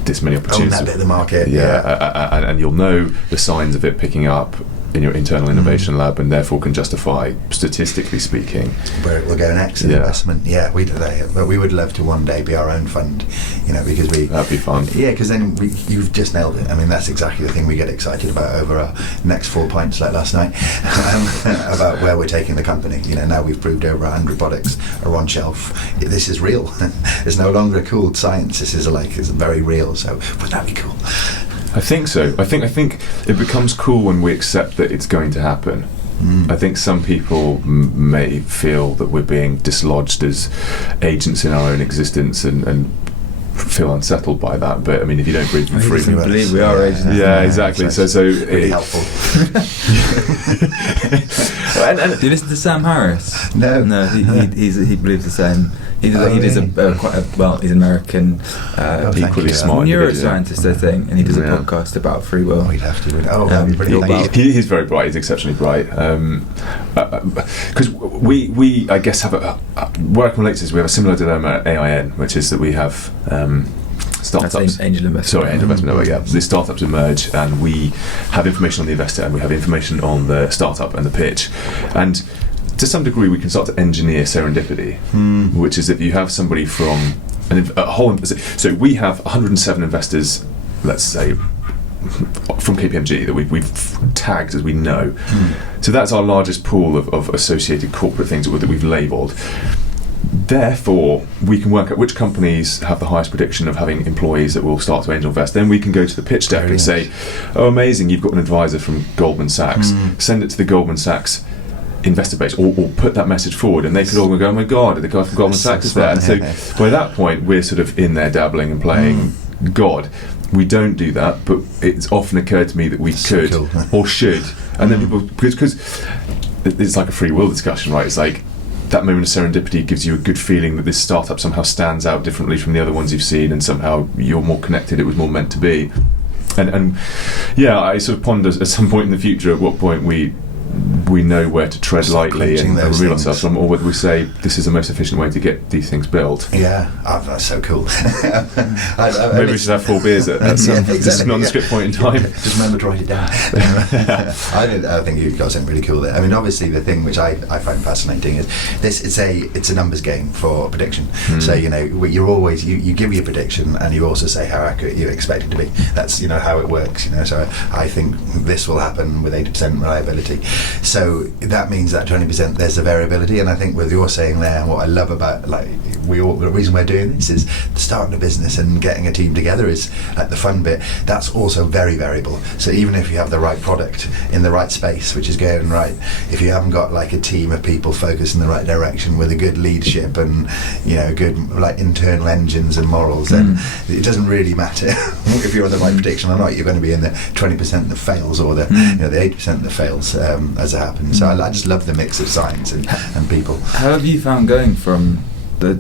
this many opportunities. Own that bit of the market. And you'll know the signs of it picking up in your internal innovation lab, and therefore can justify, statistically speaking, where it will go next in investment. Yeah, but we would love to one day be our own fund, because that'd be fun. Yeah, because then you've just nailed it. I mean, that's exactly the thing we get excited about over our next 4 pints like last night, about where we're taking the company. Now we've proved over 100 products are on shelf. This is real. It's no longer cool science. This is it's very real. So would that be cool? I think so. I think it becomes cool when we accept that it's going to happen. I think some people may feel that we're being dislodged as agents in our own existence and feel unsettled by that. But I mean, if you don't breathe for free, I believe we are agents. Yeah, exactly. So really helpful. Do you listen to Sam Harris? No. He believes the same. He's he's American, equally smart neuroscientist, I think, and he does a podcast about free will. We'd have to. That'd be brilliant. He's very bright. He's exceptionally bright. Because we I guess have working related. We have a similar dilemma at AIN, which is that we have startups. That's angel investment. Sorry, angel investment. Yeah, the startups emerge, and we have information on the investor, and we have information on the startup and the pitch, and to some degree, we can start to engineer serendipity, which is if you have somebody from a whole. So we have 107 investors, let's say, from KPMG that we've tagged as we know. So that's our largest pool of associated corporate things that we've labelled. Therefore, we can work out which companies have the highest prediction of having employees that will start to angel invest. Then we can go to the pitch deck and say, "Oh, amazing! You've got an advisor from Goldman Sachs. Send it to the Goldman Sachs investor base, or put that message forward," and they could all go, "Oh my God, the guy from Goldman Sachs is there." And so by that point, we're sort of in there dabbling and playing God. We don't do that, but it's often occurred to me that we could or should. And then people, because it's like a free will discussion, right? It's like that moment of serendipity gives you a good feeling that this startup somehow stands out differently from the other ones you've seen, and somehow you're more connected. It was more meant to be. And yeah, I sort of ponder at some point in the future at what point we know where to tread lightly and realize ourselves, or whether we say this is the most efficient way to get these things built. Yeah, that's so cool. Maybe we should have 4 beers at some nondescript point in time. Just remember to write it down. I think you've got something really cool there. I mean, obviously the thing which I find fascinating is this. It's a numbers game for prediction. So you're always you give your prediction and you also say how accurate you expect it to be. That's how it works. So I think this will happen with 80% reliability. So that means that 20% there's a variability, and I think what you're saying there, and what I love about the reason we're doing this is starting a business and getting a team together is the fun bit. That's also very variable. So even if you have the right product in the right space, which is going right, if you haven't got a team of people focused in the right direction with a good leadership and good internal engines and morals, then it doesn't really matter if you're on the right prediction or not. You're going to be in the 20% that fails or the 80% that fails as it happens. So I just love the mix of science and people. How have you found going from the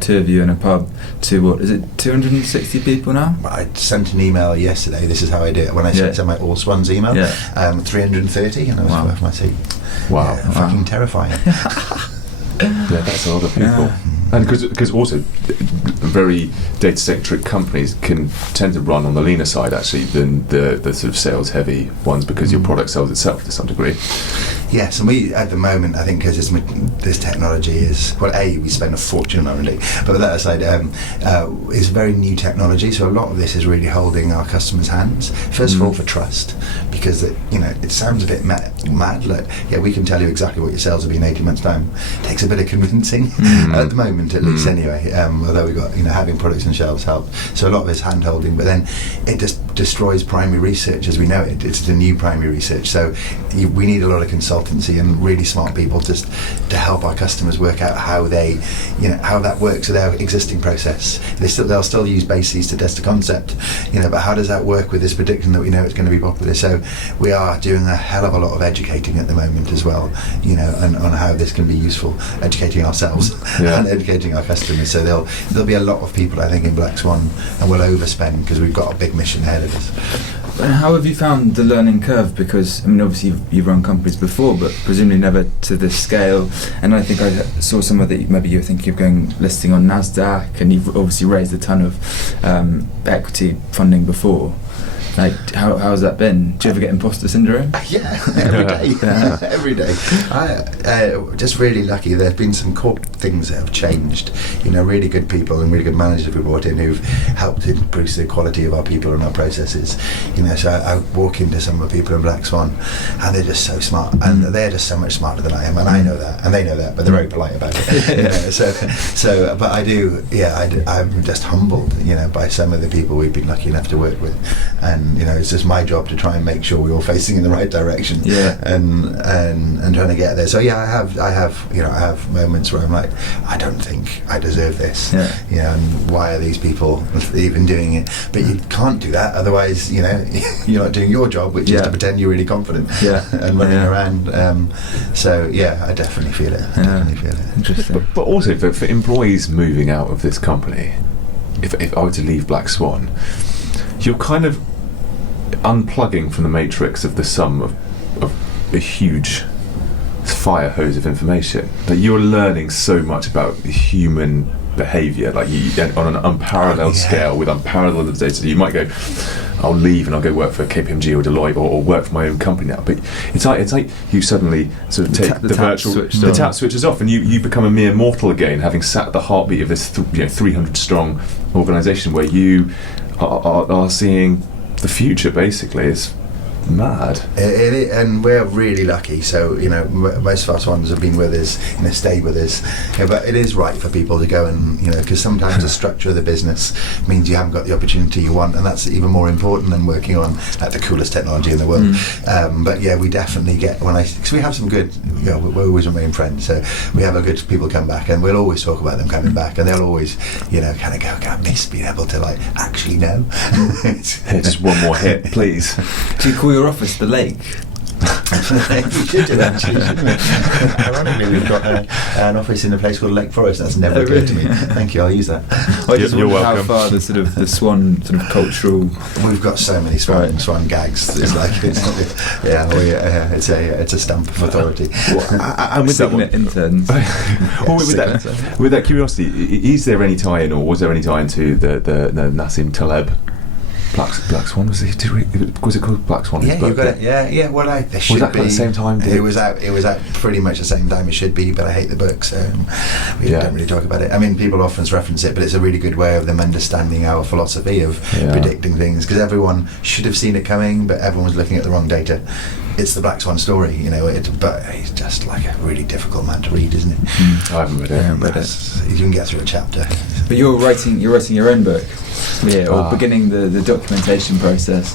two of you in a pub to what is it, 260 people now? I sent an email yesterday. This is how I do it. When I sent my All Swans email, 330, and I was worth my seat. Wow, fucking terrifying. That's a lot of people. And because also very data-centric companies can tend to run on the leaner side actually than the sort of sales-heavy ones, because your product sells itself to some degree. Yes, and we at the moment, I think, because this technology is we spend a fortune on it, but that aside, it's very new technology. So a lot of this is really holding our customers' hands. First of all, for trust, because it sounds a bit mad. We can tell you exactly what your sales will be in 18 months' time. It takes a bit of convincing at the moment, at least anyway. Although we got having products on shelves help. So a lot of it's hand holding, but then it just destroys primary research as we know it. It's the new primary research. So we need a lot of consultancy and really smart people just to help our customers work out how they, how that works with their existing process. They'll still use bases to test a concept, but how does that work with this prediction that we know it's going to be popular? So we are doing a hell of a lot of educating at the moment as well, and on how this can be useful, educating ourselves and educating our customers. So there'll be a lot of people, I think, in Black Swan, and we'll overspend because we've got a big mission ahead of us. And how have you found the learning curve? Because obviously you've run companies before, but presumably never to this scale. And I think I saw somewhere that maybe you were thinking of going listing on NASDAQ, and you've obviously raised a ton of equity funding before. Like, how's that been? Do you ever get imposter syndrome? Yeah, every day. Every day. I just really lucky. There's been some core things that have changed. Really good people and really good managers we brought in who've helped improve the quality of our people and our processes. So I walk into some of the people in Black Swan, and they're just so smart, and they're just so much smarter than I am, and I know that, and they know that, but they're very polite about it. But I do. I'm just humbled, by some of the people we've been lucky enough to work with, and it's just my job to try and make sure we're all facing in the right direction, and trying to get there. So I have moments where I'm like, I don't think I deserve this, and why are these people even doing it? But you can't do that, otherwise, you're not doing your job, which is to pretend you're really confident and running around. I definitely feel it. Interesting. But also for employees moving out of this company, if I were to leave Black Swan, you're kind of unplugging from the matrix of the sum of a huge fire hose of information. That you're learning so much about human behaviour, like on an unparalleled scale with unparalleled data. You might go, I'll leave and I'll go work for KPMG or Deloitte or work for my own company now. But it's like you suddenly sort of take the tap switches off, and you become a mere mortal again, having sat at the heartbeat of this 300 strong organisation where you are seeing the future. Basically, it's mad. And we're really lucky. So most of our swans have been with us, stayed with us. But it is right for people to go and because sometimes the structure of the business means you haven't got the opportunity you want, and that's even more important than working on like the coolest technology in the world. But we definitely get because we have some good. We're always remain friends, so we have a good people come back, and we'll always talk about them coming back, and they'll always kind of go, I miss being able to actually know. Just one more hit, please. Do you call your office the lake? We should do that, actually, shouldn't we? Ironically, we've got an office in a place called Lake Forest. That's never occurred to me. Thank you, I'll use that. I just You're wonder welcome. how far the Swan sort of cultural. We've got so many swan gags. It's like it's a stamp of authority. And with that one, interns. with that curiosity, is there any tie-in, or was there any tie-in to the Nassim Taleb Black Swan? Was it called Black Swan? Yeah, you got it. Yeah. Well, there should was that be. At the same time? It was out pretty much the same time it should be. But I hate the book, so we don't really talk about it. I mean, people often reference it, but it's a really good way of them understanding our philosophy of predicting things, because everyone should have seen it coming, but everyone was looking at the wrong data. It's the Black Swan story, but he's just like a really difficult man to read, isn't it? I haven't read it. You can get through a chapter. But you're writing your own book, or beginning the documentation process.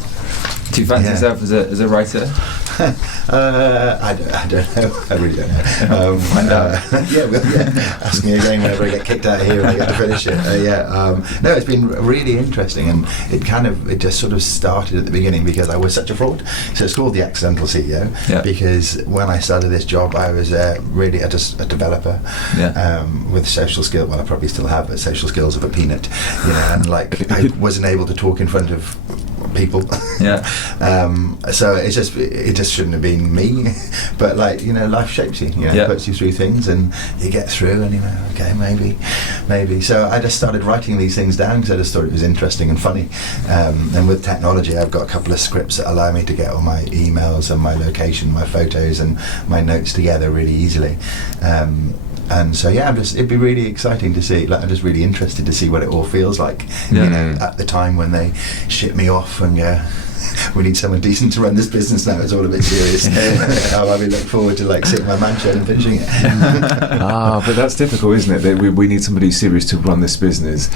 Do you fancy yourself as a writer? I don't know. I really don't know. Find out. Ask me again whenever I get kicked out of here and I get to finish it. No, it's been really interesting, and it just sort of started at the beginning because I was such a fraud. So it's called The Accidental CEO because when I started this job, I was really a developer with social skills. Well, I probably still have, but social skills of a peanut. And I wasn't able to talk in front of people. So it just shouldn't have been me, but life shapes you, puts you through things, and you get through, and okay, maybe. So I just started writing these things down because I just thought it was interesting and funny. And with technology, I've got a couple of scripts that allow me to get all my emails and my location, my photos, and my notes together really easily. And so it'd be really exciting to see. I'm just really interested to see what it all feels like. At the time when they ship me off and go, we need someone decent to run this business now. It's all a bit serious. I look forward to sitting in my man shed and finishing it. But that's difficult, isn't it? We need somebody serious to run this business.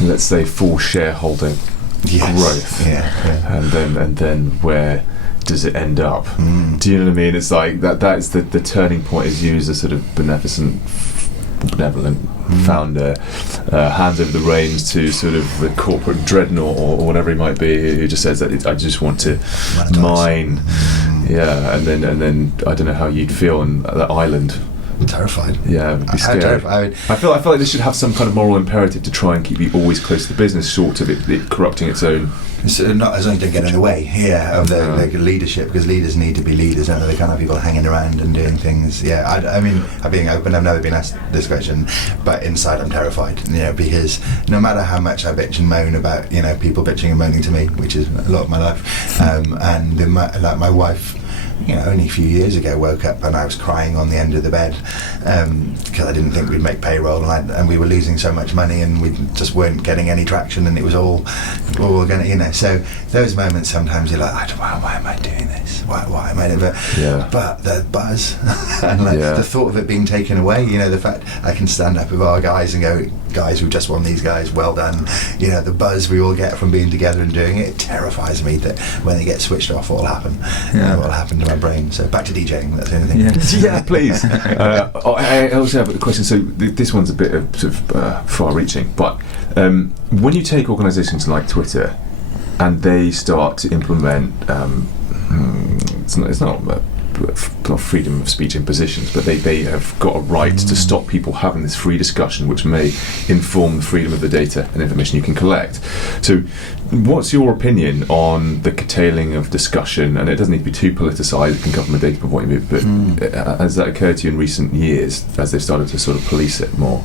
Let's say full shareholder growth. And then where does it end up? Do you know what I mean? It's like that's the turning point, is you as a sort of benevolent founder hands over the reins to sort of the corporate dreadnought or whatever he might be, who just says that I just want to mine. And then I don't know how you'd feel on that island terrified. Yeah, it'd be scary. Terrified. I feel like this should have some kind of moral imperative to try and keep you always close to the business, short of it corrupting its own. So not as long as they get in the way, of the leadership, because leaders need to be leaders, don't they? They can't have people hanging around and doing things. Yeah, I mean, I'm being open. I've never been asked this question, but inside I'm terrified. Because no matter how much I bitch and moan about, people bitching and moaning to me, which is a lot of my life, and like my wife. Only a few years ago woke up and I was crying on the end of the bed because I didn't think we'd make payroll and we were losing so much money and we just weren't getting any traction and it was all going to, so those moments sometimes you're like, why am I doing this? Why am I doing it? But the buzz and the thought of it being taken away, the fact I can stand up with our guys and go, guys, we've just won these guys, well done. The buzz we all get from being together and doing it terrifies me that when they get switched off, what will happen? What will happen to my brain? So back to DJing, that's the only thing. Yeah, please. I also have a question. So this one's a bit of sort of far-reaching, but when you take organisations like Twitter and they start to implement, it's not freedom of speech impositions, but they have got a right to stop people having this free discussion which may inform the freedom of the data and information you can collect. So what's your opinion on the curtailing of discussion? And it doesn't need to be too politicised, it can come from a data point of view, but has that occurred to you in recent years as they've started to sort of police it more?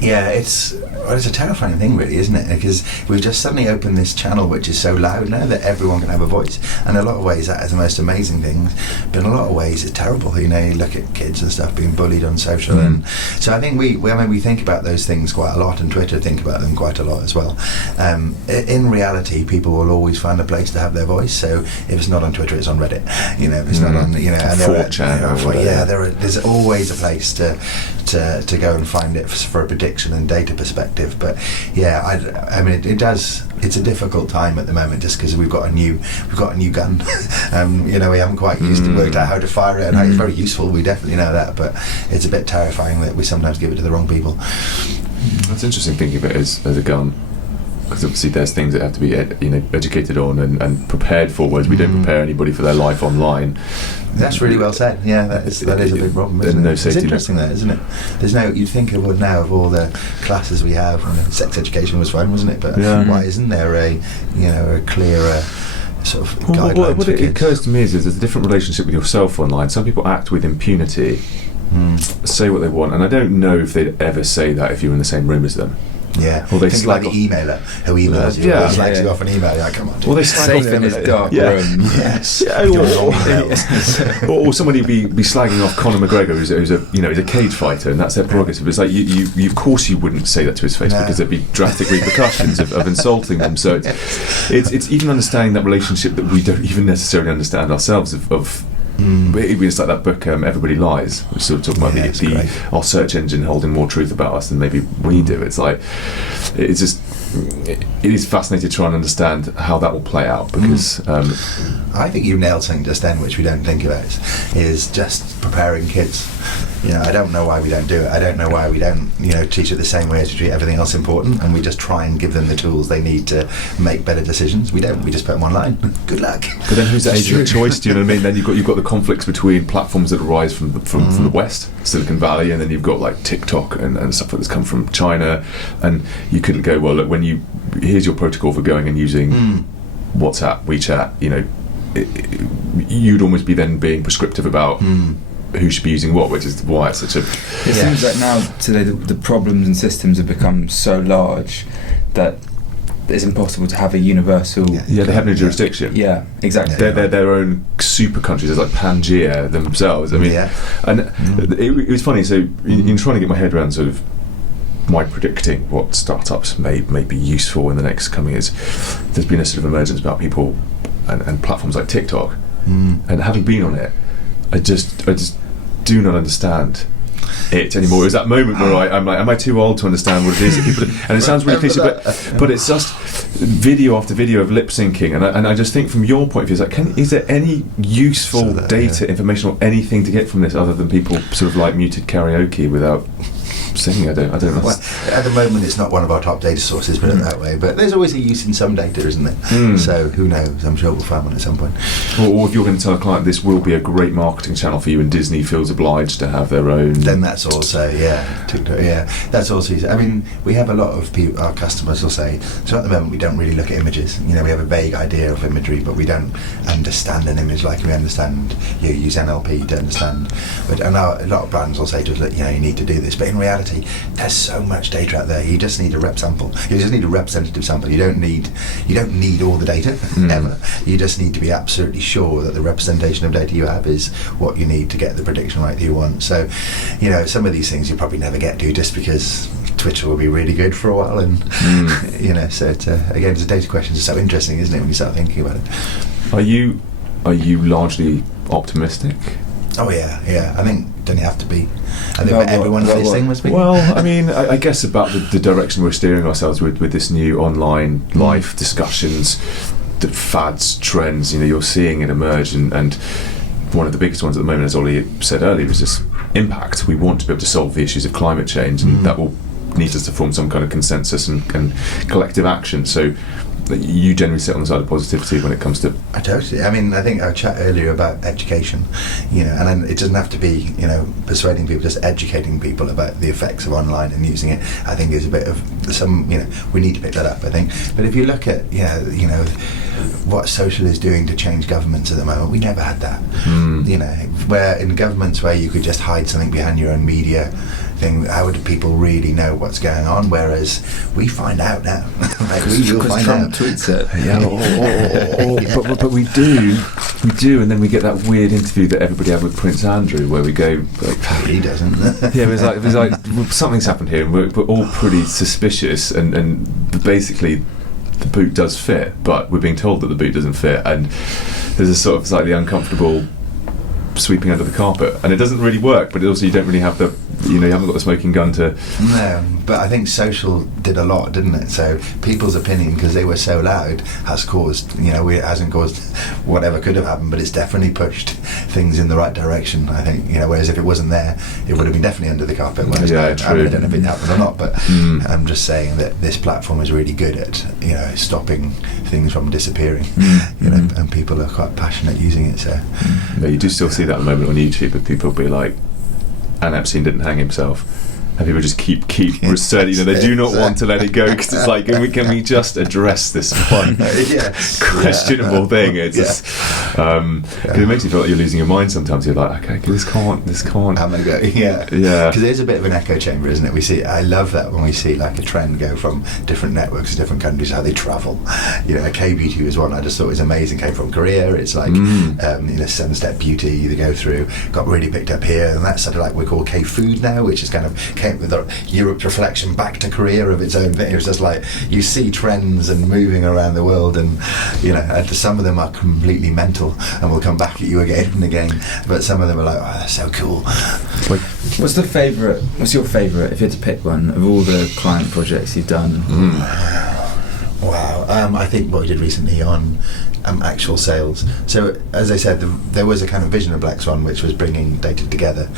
Yeah, it's a terrifying thing, really, isn't it? Because we've just suddenly opened this channel which is so loud now that everyone can have a voice. And in a lot of ways, that is the most amazing thing. But in a lot of ways, it's terrible. You look at kids and stuff being bullied on social, and so I think we think about those things quite a lot, and Twitter think about them quite a lot as well. In reality, people will always find a place to have their voice. So if it's not on Twitter, it's on Reddit. If it's not on, and 4chan, there's always a place to go and find it for a prediction and data perspective. But I mean it does. It's a difficult time at the moment just because we've got a new gun. We haven't quite worked out how to fire it, and it's very useful. We definitely know that, but it's a bit terrifying that we sometimes give it to the wrong people. That's interesting thinking of it as a gun. Because obviously there's things that have to be educated on and prepared for, whereas we don't prepare anybody for their life online. That's really well said. Yeah, that is a big problem, isn't it? It's interesting though, isn't it? There's you'd think of now of all the classes we have, and sex education was fine, wasn't it? But why isn't there a clearer sort of guidelines? What it occurs to me is there's a different relationship with yourself online. Some people act with impunity, say what they want, and I don't know if they'd ever say that if you were in the same room as them. Yeah, or they think about the emailer who emails you, slags you off an email. You're like, come on. Or they slag off in his dark room. Yes. Or somebody be slagging off Conor McGregor, who's a cage fighter, and that's their prerogative. It's like you of course you wouldn't say that to his face because there'd be drastic repercussions of insulting them. So it's even understanding that relationship that we don't even necessarily understand ourselves of. It's like that book, Everybody Lies, which sort of talking about our search engine holding more truth about us than maybe we do. It's like it is fascinating to try and understand how that will play out, because I think you nailed something just then which we don't think about is just preparing kids. I don't know why we don't do it. I don't know why we don't teach it the same way as we treat everything else important, and we just try and give them the tools they need to make better decisions. We don't. We just put them online. Good luck. But then who's the agent of choice? Do you know what I mean? Then you've got the conflicts between platforms that arise from the West, Silicon Valley, and then you've got like TikTok and stuff that's come from China, and you couldn't go, well, look, here's your protocol for going and using WhatsApp, WeChat, you'd almost be then being prescriptive about who should be using what, which is why it's such a... It seems like now today the problems and systems have become so large that it's impossible to have a universal... Yeah, they have no jurisdiction. Yeah, exactly. They're their own super countries. There's like Pangaea themselves. I mean, and it was funny. So in trying to get my head around sort of my predicting what startups may be useful in the next coming years, there's been a sort of emergence about people and platforms like TikTok, and having been on it, I just do not understand it anymore. It was that moment where I'm like, am I too old to understand what it is that people do? And it sounds really cliche, but it's just video after video of lip syncing, and I just think from your point of view, it's like, is there any useful data, information, or anything to get from this other than people sort of like muted karaoke without saying? I don't know. Well, at the moment, it's not one of our top data sources, put it that way. But there's always a use in some data, isn't there? So who knows? I'm sure we'll find one at some point. Or if you're going to tell a client this will be a great marketing channel for you, and Disney feels obliged to have their own. Then that's also that's also. I mean, we have a lot of people. Our customers will say, so at the moment we don't really look at images. You know, we have a vague idea of imagery, but we don't understand an image like we understand. You use NLP to understand. But a lot of brands will say to us, look, you know, you need to do this. But in reality, there's so much data out there. You just need a rep sample. You just need a representative sample. You don't need all the data ever. You just need to be absolutely sure that the representation of data you have is what you need to get the prediction right that you want. So, you know, some of these things you probably never get to just because Twitter will be really good for a while, and you know. So again, it's a data question. It's so interesting, isn't it, when you start thinking about it? Are you largely optimistic? Oh yeah. I think don't you have to be? I think everyone listening must be. Well, I mean, I guess about the direction we're steering ourselves with this new online life discussions, the fads, trends. You know, you're seeing it emerge, and one of the biggest ones at the moment, as Ollie said earlier, is this impact. We want to be able to solve the issues of climate change, and that will need us to form some kind of consensus and collective action. So you generally sit on the side of positivity when it comes to. I totally. I mean, I think I chat earlier about education, you know, and then it doesn't have to be, you know, persuading people, just educating people about the effects of online and using it. I think is a bit of some, you know, we need to pick that up. I think, but if you look at, you know, what social is doing to change governments at the moment, we never had that. You know, where in governments where you could just hide something behind your own media thing, how would people really know what's going on? Whereas we find out now. Like we will find Trump out. tweets it. Yeah, but we do, and then we get that weird interview that everybody had with Prince Andrew, where we go, like, He doesn't. yeah, it was like something's happened here, and we're all pretty suspicious, and basically the boot does fit, but we're being told that the boot doesn't fit, and there's a sort of slightly uncomfortable sweeping under the carpet, and it doesn't really work, but also you don't really have the, you know, you haven't got the smoking gun to. No, but I think social did a lot, didn't it? So people's opinion, because they were so loud, has caused, you know, it hasn't caused whatever could have happened, but it's definitely pushed things in the right direction, I think, you know, whereas if it wasn't there, it would have been definitely under the carpet. Yeah, true. I don't know if it happened or not, but I'm just saying that this platform is really good at, you know, stopping things from disappearing, you know, and people are quite passionate using it, so. Yeah, you do still see that at the moment on YouTube, but people be like, and Epstein didn't hang himself, and people just keep resetting. You know, they do not want to let it go, because it's like, can we just address this one questionable thing? It's just, it makes you feel like you're losing your mind sometimes. You're like, okay, this can't. I'm gonna go. Yeah. Because there's a bit of an echo chamber, isn't it? We see. I love that when we see like a trend go from different networks to different countries, how they travel. You know, K-beauty was one I just thought was amazing. Came from Korea. It's like, you know, 7-step beauty they go through. Got really picked up here, and that's sort of like we call K-food now, which is kind of came with Europe's reflection back to Korea of its own thing. It was just like you see trends and moving around the world, and you know, and some of them are completely mental and will come back at you again and again. But some of them are like, oh, that's so cool. What's your favourite, if you had to pick one, of all the client projects you've done? Wow. I think what we did recently on actual sales. So as I said, there was a kind of vision of Black Swan which was bringing data together,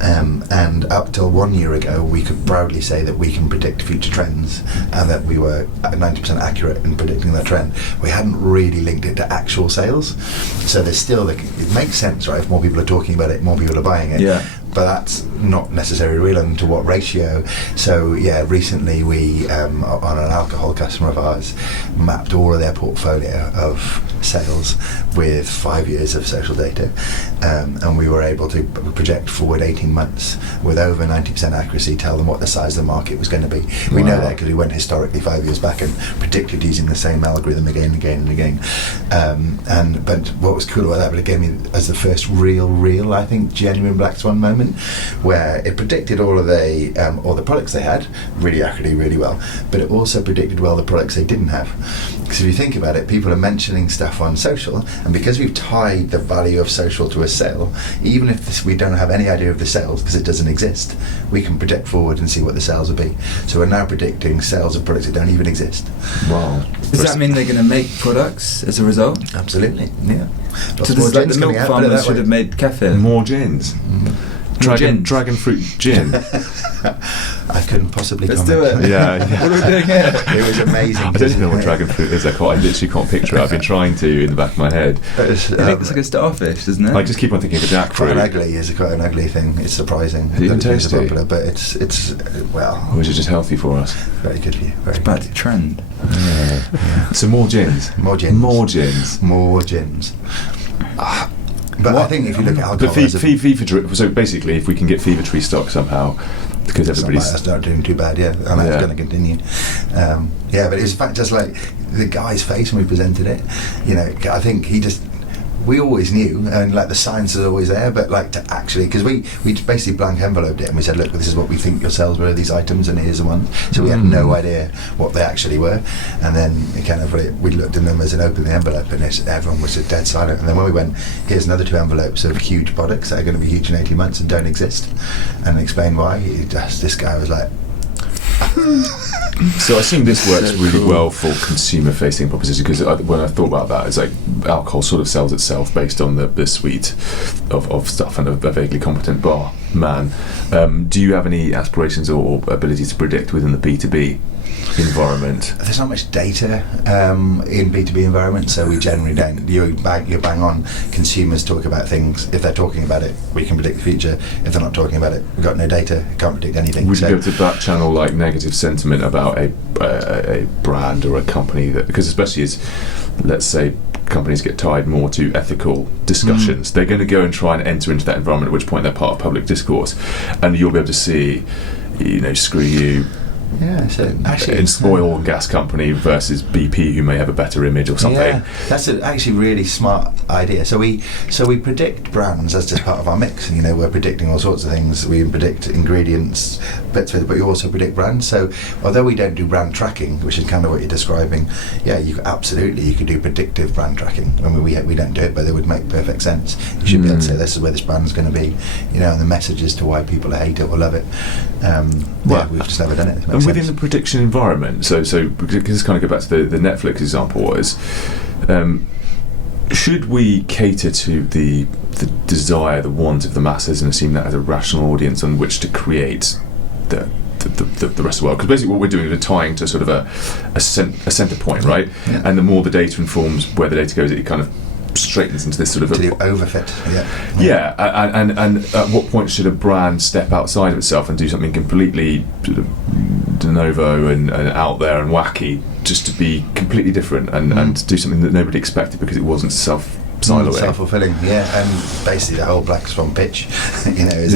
and up till 1 year ago we could proudly say that we can predict future trends and that we were 90% accurate in predicting that trend. We hadn't really linked it to actual sales, so there's still it makes sense, right? If more people are talking about it, more people are buying it. Yeah. But that's not necessarily real, and to what ratio. So yeah, recently we on an alcohol customer of ours mapped all of their portfolio of sales with 5 years of social data, and we were able to project forward 18 months with over 90% accuracy, tell them what the size of the market was going to be. We know that because we went historically 5 years back and predicted using the same algorithm again and again and again. But what was cool about that, but it gave me as the first real, I think, genuine Black Swan moment, where it predicted all the products they had really accurately, really well, but it also predicted well the products they didn't have. Because if you think about it, people are mentioning stuff on social, and because we've tied the value of social to a sale, even if we don't have any idea of the sales because it doesn't exist, we can project forward and see what the sales will be. So we're now predicting sales of products that don't even exist. Wow. Does that mean they're going to make products as a result? Absolutely, yeah. So this is like the milk farmers should have made kefir. More gins. Dragon fruit gin. I couldn't possibly Let's comment. do it. Yeah. What are we doing here? It was amazing. I don't even know what dragon fruit is. I literally can't picture it. I've been trying to in the back of my head. It's, It looks like a starfish, doesn't it? I just keep on thinking of quite an jackfruit. ugly. It's quite an ugly thing. It's surprising Is it even that it's tasty? popular, but it's well, Or is it just healthy for us? very good for you. Very Back good. to trend. So more gins. More gins. More gins. More gins. But I think if you look at But alcohol, as a- so basically, if we can get Fever Tree stock somehow, because it's not everybody's like that's not doing too bad, yeah, and that's Yeah. going to continue. Yeah, but it's in fact just like the guy's face when we presented it. You know, I think we always knew, and like the science is always there, but like to actually, because we basically blank enveloped it and we said, look, this is what we think your sales were, these items, and here's the one. So we had no idea what they actually were, and then it kind of we looked in them as an opened the envelope, and everyone was dead silent. And then when we went, here's another 2 envelopes of huge products that are going to be huge in 18 months and don't exist, and explain why. This guy was like. So I assume this works So really cool. well for consumer-facing propositions, because when I thought about that, it's like alcohol sort of sells itself based on the suite of stuff and a vaguely competent bar man. Do you have any aspirations or ability to predict within the B2B environment? There's not much data in B2B environments, so we generally don't. You're bang on. Consumers talk about things. If they're talking about it, we can predict the future. If they're not talking about it, we've got no data, can't predict anything. Would you So be able to back channel like negative sentiment about a brand or a company that, because especially as, let's say, companies get tied more to ethical discussions, they're going to go and try and enter into that environment, at which point they're part of public discourse, and you'll be able to see, screw you, yeah, so actually, in oil and gas company versus BP, who may have a better image or something. Yeah, that's actually really smart idea. So we predict brands as just part of our mix. We're predicting all sorts of things. We predict ingredients, but you also predict brands. So although we don't do brand tracking, which is kind of what you're describing, yeah, you could do predictive brand tracking. I mean, we don't do it, but it would make perfect sense. You should be able to say this is where this brand's going to be, and the messages to why people hate it or love it. We've just never done it. And within the prediction environment, so because this kind of go back to the Netflix example, was should we cater to the desire, the want of the masses, and assume that as a rational audience on which to create the rest of the world? Because basically what we're doing is we're tying to sort of a centre point, right? Yeah. And the more the data informs where the data goes, it kind of straightens into this sort of to do overfit. Yeah, and at what point should a brand step outside of itself and do something completely sort of de novo and out there and wacky, just to be completely different and do something that nobody expected because it wasn't self-siloing? Self-fulfilling, yeah. And basically the whole Black Swan pitch, is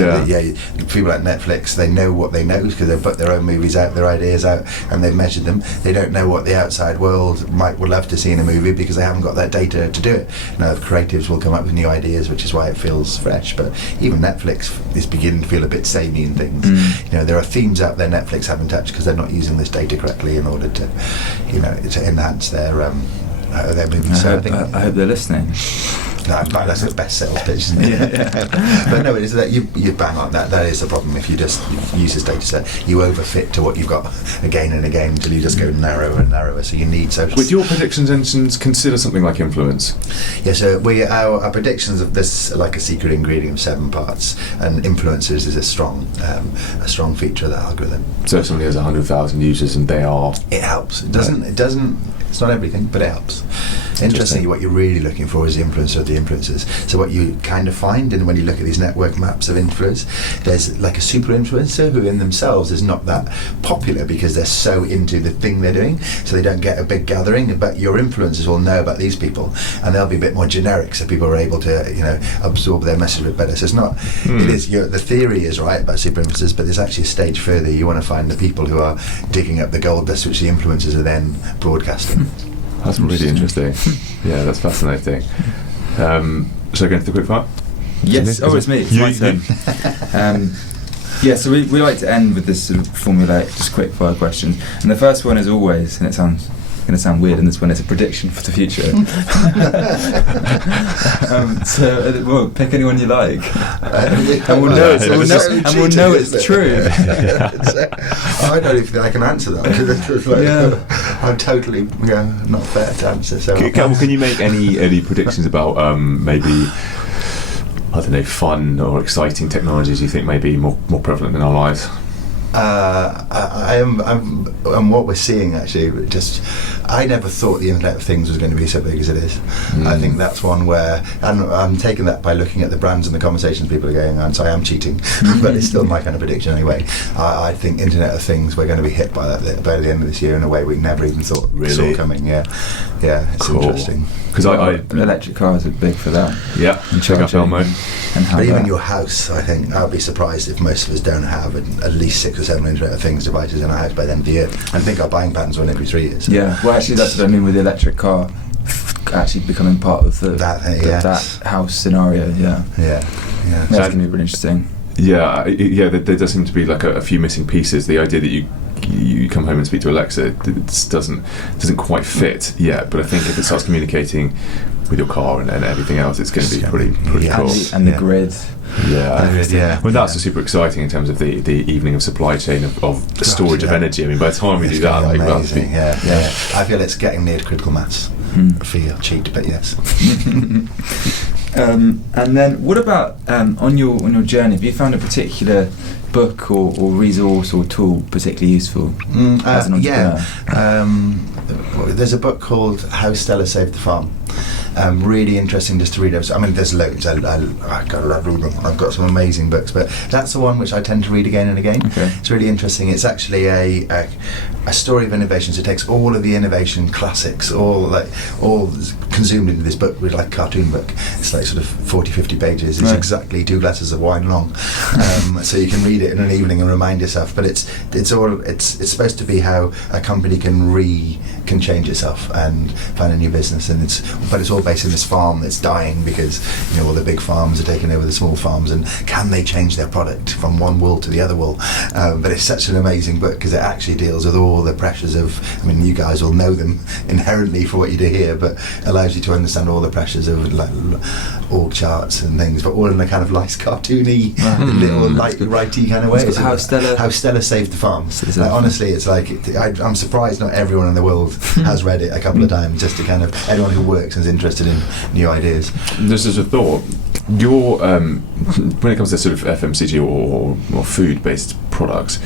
people like Netflix, they know what they know because they've put their own movies out, their ideas out, and they've measured them. They don't know what the outside world would love to see in a movie because they haven't got that data to do it. Now, creatives will come up with new ideas, which is why it feels fresh. But even Netflix is beginning to feel a bit samey in things. There are themes out there Netflix haven't touched because they're not using this data correctly in order to, to enhance their movies. So I hope they're listening. No, that's the best sales pitch, isn't it? But no, it is that you bang on that. That is the problem. If you just use this data set, you overfit to what you've got again and again until you just go narrower and narrower. So you need social. Would your predictions engines consider something like influence? Yeah, so our predictions of this are like a secret ingredient of 7 parts, and influencers is a strong feature of that algorithm. So if somebody has 100,000 users and they are... It helps. It doesn't. It's not everything, but it helps. Interestingly, what you're really looking for is the influencer of the influencers. So what you kind of find, and when you look at these network maps of influence, there's like a super influencer who in themselves is not that popular because they're so into the thing they're doing, so they don't get a big gathering. But your influencers will know about these people, and they'll be a bit more generic, so people are able to absorb their message a bit better. So it's not. It is. The theory is right about super influencers, but there's actually a stage further. You want to find the people who are digging up the gold dust, which the influencers are then broadcasting. That's really interesting. Yeah, that's fascinating. Shall I go into the quick fire? Yes. It's me. It's my turn. So we like to end with this sort of formulaic, just quick fire questions. And the first one is always, and it sounds going to sound weird in this one, it's a prediction for the future. So pick anyone you like, and we'll know it's true. I don't even think I can answer that. I'm totally not fair to answer. So Can you make any predictions about maybe I don't know, fun or exciting technologies you think may be more prevalent in our lives? And what we're seeing actually, I never thought the Internet of Things was going to be so big as it is. I think that's one where, and I'm taking that by looking at the brands and the conversations people are going on, so I am cheating, but it's still my kind of prediction anyway. I think Internet of Things, we're going to be hit by that by the end of this year in a way we never even thought saw coming. Yeah, it's cool. Interesting. Because electric cars are big for that. Yeah, and check out Elmo. But even your house, I think I'll be surprised if most of us don't have at least 6 or 7 Internet of Things devices in our house by the end of the year. I think our buying patterns one every 3 years. Yeah, well, actually, that's what I mean with the electric car actually becoming part of that house scenario. Yeah, that's going to be really interesting. Yeah, there does seem to be like a few missing pieces. The idea that you come home and speak to Alexa, it doesn't quite fit yet. But I think if it starts communicating with your car and everything else, it's going to be pretty cool. And the grid. Yeah. Well, that's super exciting in terms of the evening of supply chain of the storage of energy. I mean, by the time we do that, I think amazing. I feel it's getting near to critical mass. Feel cheat, but yes. And then, what about on your journey? Have you found a particular book or resource or tool particularly useful as an entrepreneur? There's a book called How Stella Saved the Farm. Really interesting just to read. I mean, there's loads. I love reading. I've got some amazing books, but that's the one which I tend to read again and again. Okay. It's really interesting. It's actually a story of innovation. So it takes all of the innovation classics, all consumed into this book, with like a cartoon book. It's like sort of 40, 50 pages. It's exactly 2 glasses of wine long. So you can read it in an evening and remind yourself. But it's supposed to be how a company can change itself and find a new business, but it's all based in this farm that's dying because all the big farms are taking over the small farms, and can they change their product from one wool to the other wool? But it's such an amazing book because it actually deals with all the pressures of, I mean, you guys will know them inherently for what you do here, but allows you to understand all the pressures of like org charts and things, but all in a kind of nice cartoony, little light righty kind of way. How Stella Saved the Farm. Honestly, it's like I'm surprised not everyone in the world has read it a couple of times, just to kind of anyone who works and is interested in new ideas. Just as a thought, when it comes to sort of FMCG or food-based products,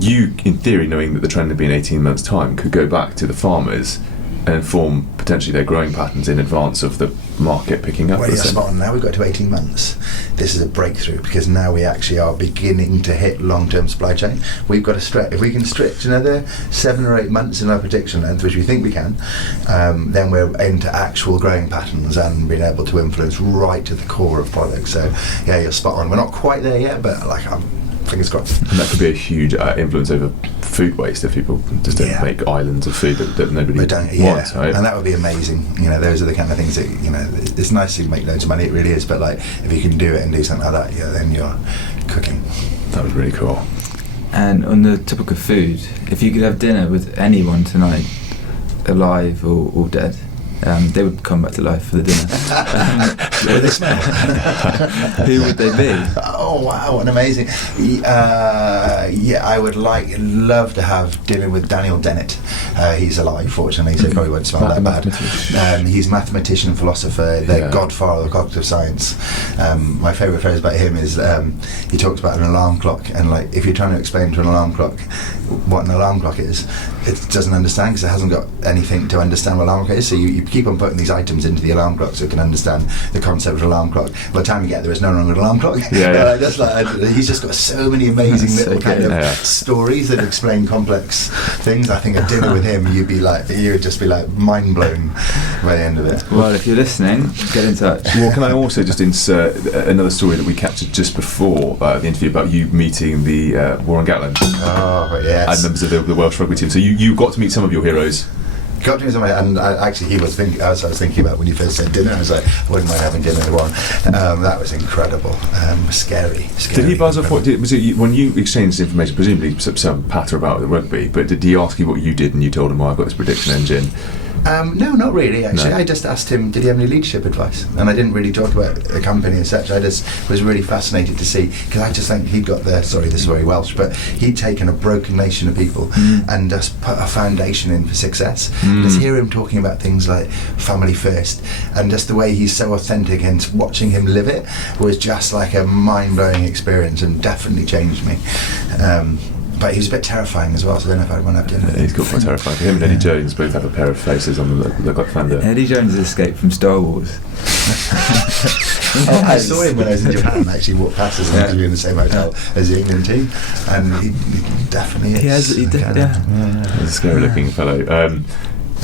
you, in theory, knowing that the trend will be in 18 months' time, could go back to the farmers and inform potentially their growing patterns in advance of the market picking up. Well, yeah, spot on. Now we've got to 18 months. This is a breakthrough because now we actually are beginning to hit long-term supply chain. We've got to stretch. If we can stretch another 7 or 8 months in our prediction length, which we think we can, then we're into actual growing patterns and being able to influence right to the core of products. So, yeah, you're spot on. We're not quite there yet, but fingers crossed. And that could be a huge influence over food waste if people just don't make islands of food that nobody wants, right? And that would be amazing. Those are the kind of things that, it's nice to make loads of money, it really is, but like if you can do it and do something like that, then you're cooking. That was really cool. And on the topic of food, if you could have dinner with anyone tonight, alive or dead, they would come back to life for the dinner. What do they smell? Who would they be? Oh wow, an amazing. I would love to have dinner with Daniel Dennett. He's alive, fortunately, so he probably won't smell that bad. He's mathematician, philosopher, the godfather of cognitive science. My favourite phrase about him is he talks about an alarm clock, and like if you're trying to explain to an alarm clock what an alarm clock is, it doesn't understand because it hasn't got anything to understand what an alarm clock is. So you keep on putting these items into the alarm clock so it can understand the concept of an alarm clock. By the time you get there, it's no longer an alarm clock. He's just got so many amazing stories that explain complex things. I think a dinner with him, you would just be like mind blown by the end of it. Well, if you're listening, get in touch. Well, can I also just insert another story that we captured just before the interview about you meeting the Warren Gatland? Oh, yes. And members of the Welsh rugby team. So you got to meet some of your heroes. Got to me somewhere, and actually he was thinking. I was thinking about when you first said dinner. I was like, I wouldn't mind having dinner with one. That was incredible. Scary. Did he buzz off? Was it when you exchanged information? Presumably some patter about the rugby, but did he ask you what you did, and you told him, "Oh, I've got this prediction engine"? No, not really, actually. No. I just asked him, did he have any leadership advice? And I didn't really talk about the company as such. I just was really fascinated to see, because I just think he'd got sorry, this is very Welsh, but he'd taken a broken nation of people and just put a foundation in for success. Just hear him talking about things like family first, and just the way he's so authentic, and watching him live it was just like a mind-blowing experience and definitely changed me. But he was a bit terrifying as well, so I don't know if I'd want to have dinner with him. He's got quite terrifying. Him and Eddie Jones both have a pair of faces on them that look like thunder. Eddie Jones escaped from Star Wars. I saw him when I was in Japan. I actually walked past us and interviewed in the same hotel as the England team, and he definitely is. He's He's a scary-looking fellow.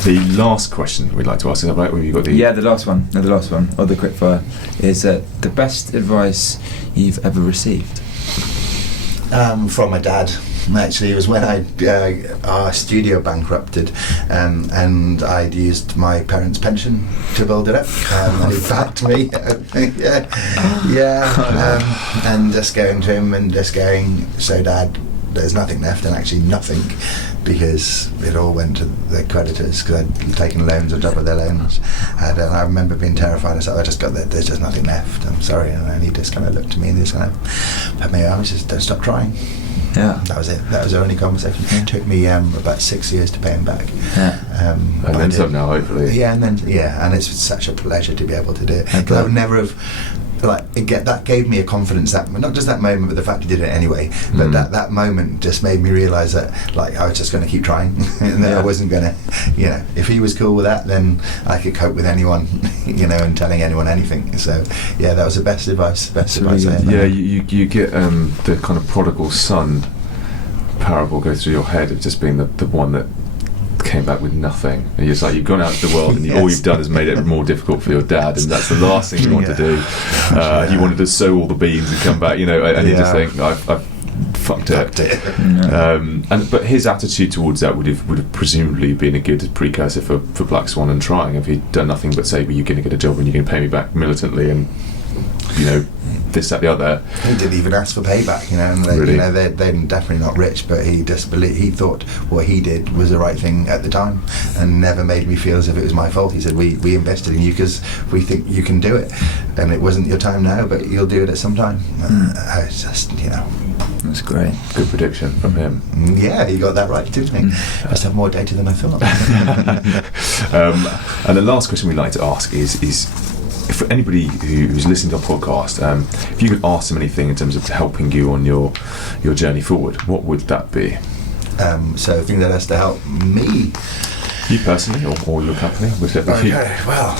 The last question we'd like to ask, is that right? Have you got the... Yeah, the last one, or the quickfire, is the best advice you've ever received? From my dad. Actually, it was when our studio bankrupted, and I'd used my parents' pension to build it up, and he backed me. And just going to him and just going, so Dad, there's nothing left, and actually nothing, because it all went to the creditors, because I'd taken loans on top of their loans, and I remember being terrified. I said, I just got that, there's just nothing left, I'm sorry. And he just kind of looked at me and just kind of put me arms, just don't stop trying. Yeah, that was it. That was our only conversation. It took me about 6 years to pay him back. And then some now, hopefully. Yeah, and it's such a pleasure to be able to do it. Because I would never have, that gave me a confidence, that not just that moment, but the fact he did it anyway. But that moment just made me realise that I was just going to keep trying, and that I wasn't going to, if he was cool with that, then I could cope with anyone, and telling anyone anything. So yeah, that was the best advice. I ever had. You get the kind of prodigal son parable go through your head of just being the one that came back with nothing, and you're just like, you've gone out to the world and all you've done is made it more difficult for your dad, and that's the last thing you want to do. You wanted to sow all the beans and come back, and you just think, I've fucked it. But his attitude towards that would have presumably been a good precursor for Black Swan and trying. If he'd done nothing but say, well, you're going to get a job and you're going to pay me back militantly, and this, that, the other. He didn't even ask for payback, and really? They're definitely not rich, but he thought what he did was the right thing at the time, and never made me feel as if it was my fault. He said, we invested in you because we think you can do it, and it wasn't your time now, but you'll do it at some time. It's just, That's great. Good prediction from him. Yeah, he got that right, didn't he? Must have more data than I thought. And the last question we like to ask is for anybody who's listening to our podcast, if you could ask them anything in terms of helping you on your journey forward, what would that be? So a thing that has to help me. You personally, or your company, whichever. Okay, well,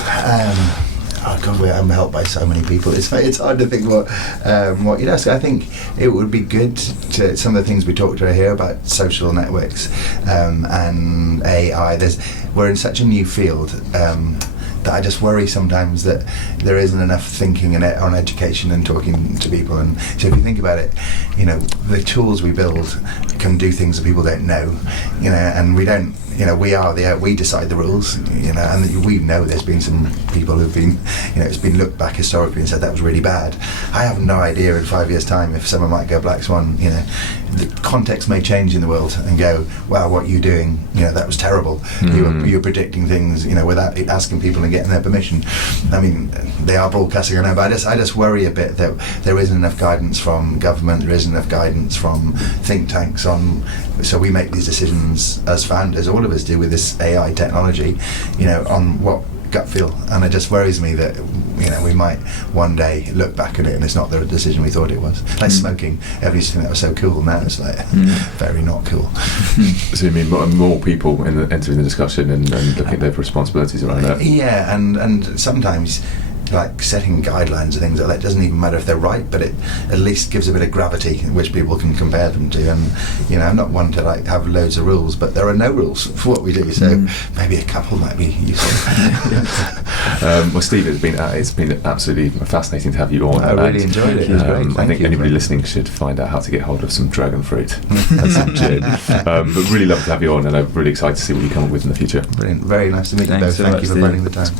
oh God, I'm helped by so many people. It's hard to think what you'd ask. I think it would be good to some of the things we talked about here about social networks and AI. We're in such a new field. That I just worry sometimes that there isn't enough thinking on education and talking to people. And so if you think about it, the tools we build can do things that people don't know, and we don't. We decide the rules, and we know there's been some people who've been, it's been looked back historically and said that was really bad. I have no idea in 5 years' time if someone might go Black Swan, the context may change in the world and go, wow, what you're doing, that was terrible. You were predicting things, without asking people and getting their permission. I mean, they are broadcasting, I know, but I just worry a bit that there isn't enough guidance from government, there isn't enough guidance from think tanks so we make these decisions as founders, all of us do with this AI technology, on what gut feel, and it just worries me that we might one day look back at it and it's not the decision we thought it was. Like smoking, everything that was so cool, now it's like very not cool. So you mean more people entering the discussion and looking at their responsibilities around that? Yeah, and sometimes like setting guidelines and things like that doesn't even matter if they're right, but it at least gives a bit of gravity which people can compare them to. And I'm not one to have loads of rules, but there are no rules for what we do, so maybe a couple might be useful. Well, Steve, it's been absolutely fascinating to have you on. I really enjoyed it. It was great. I think anybody listening should find out how to get hold of some dragon fruit and some gin. But really love to have you on, and I'm really excited to see what you come up with in the future. Brilliant. Very nice to meet you both. Thank you for finding the time.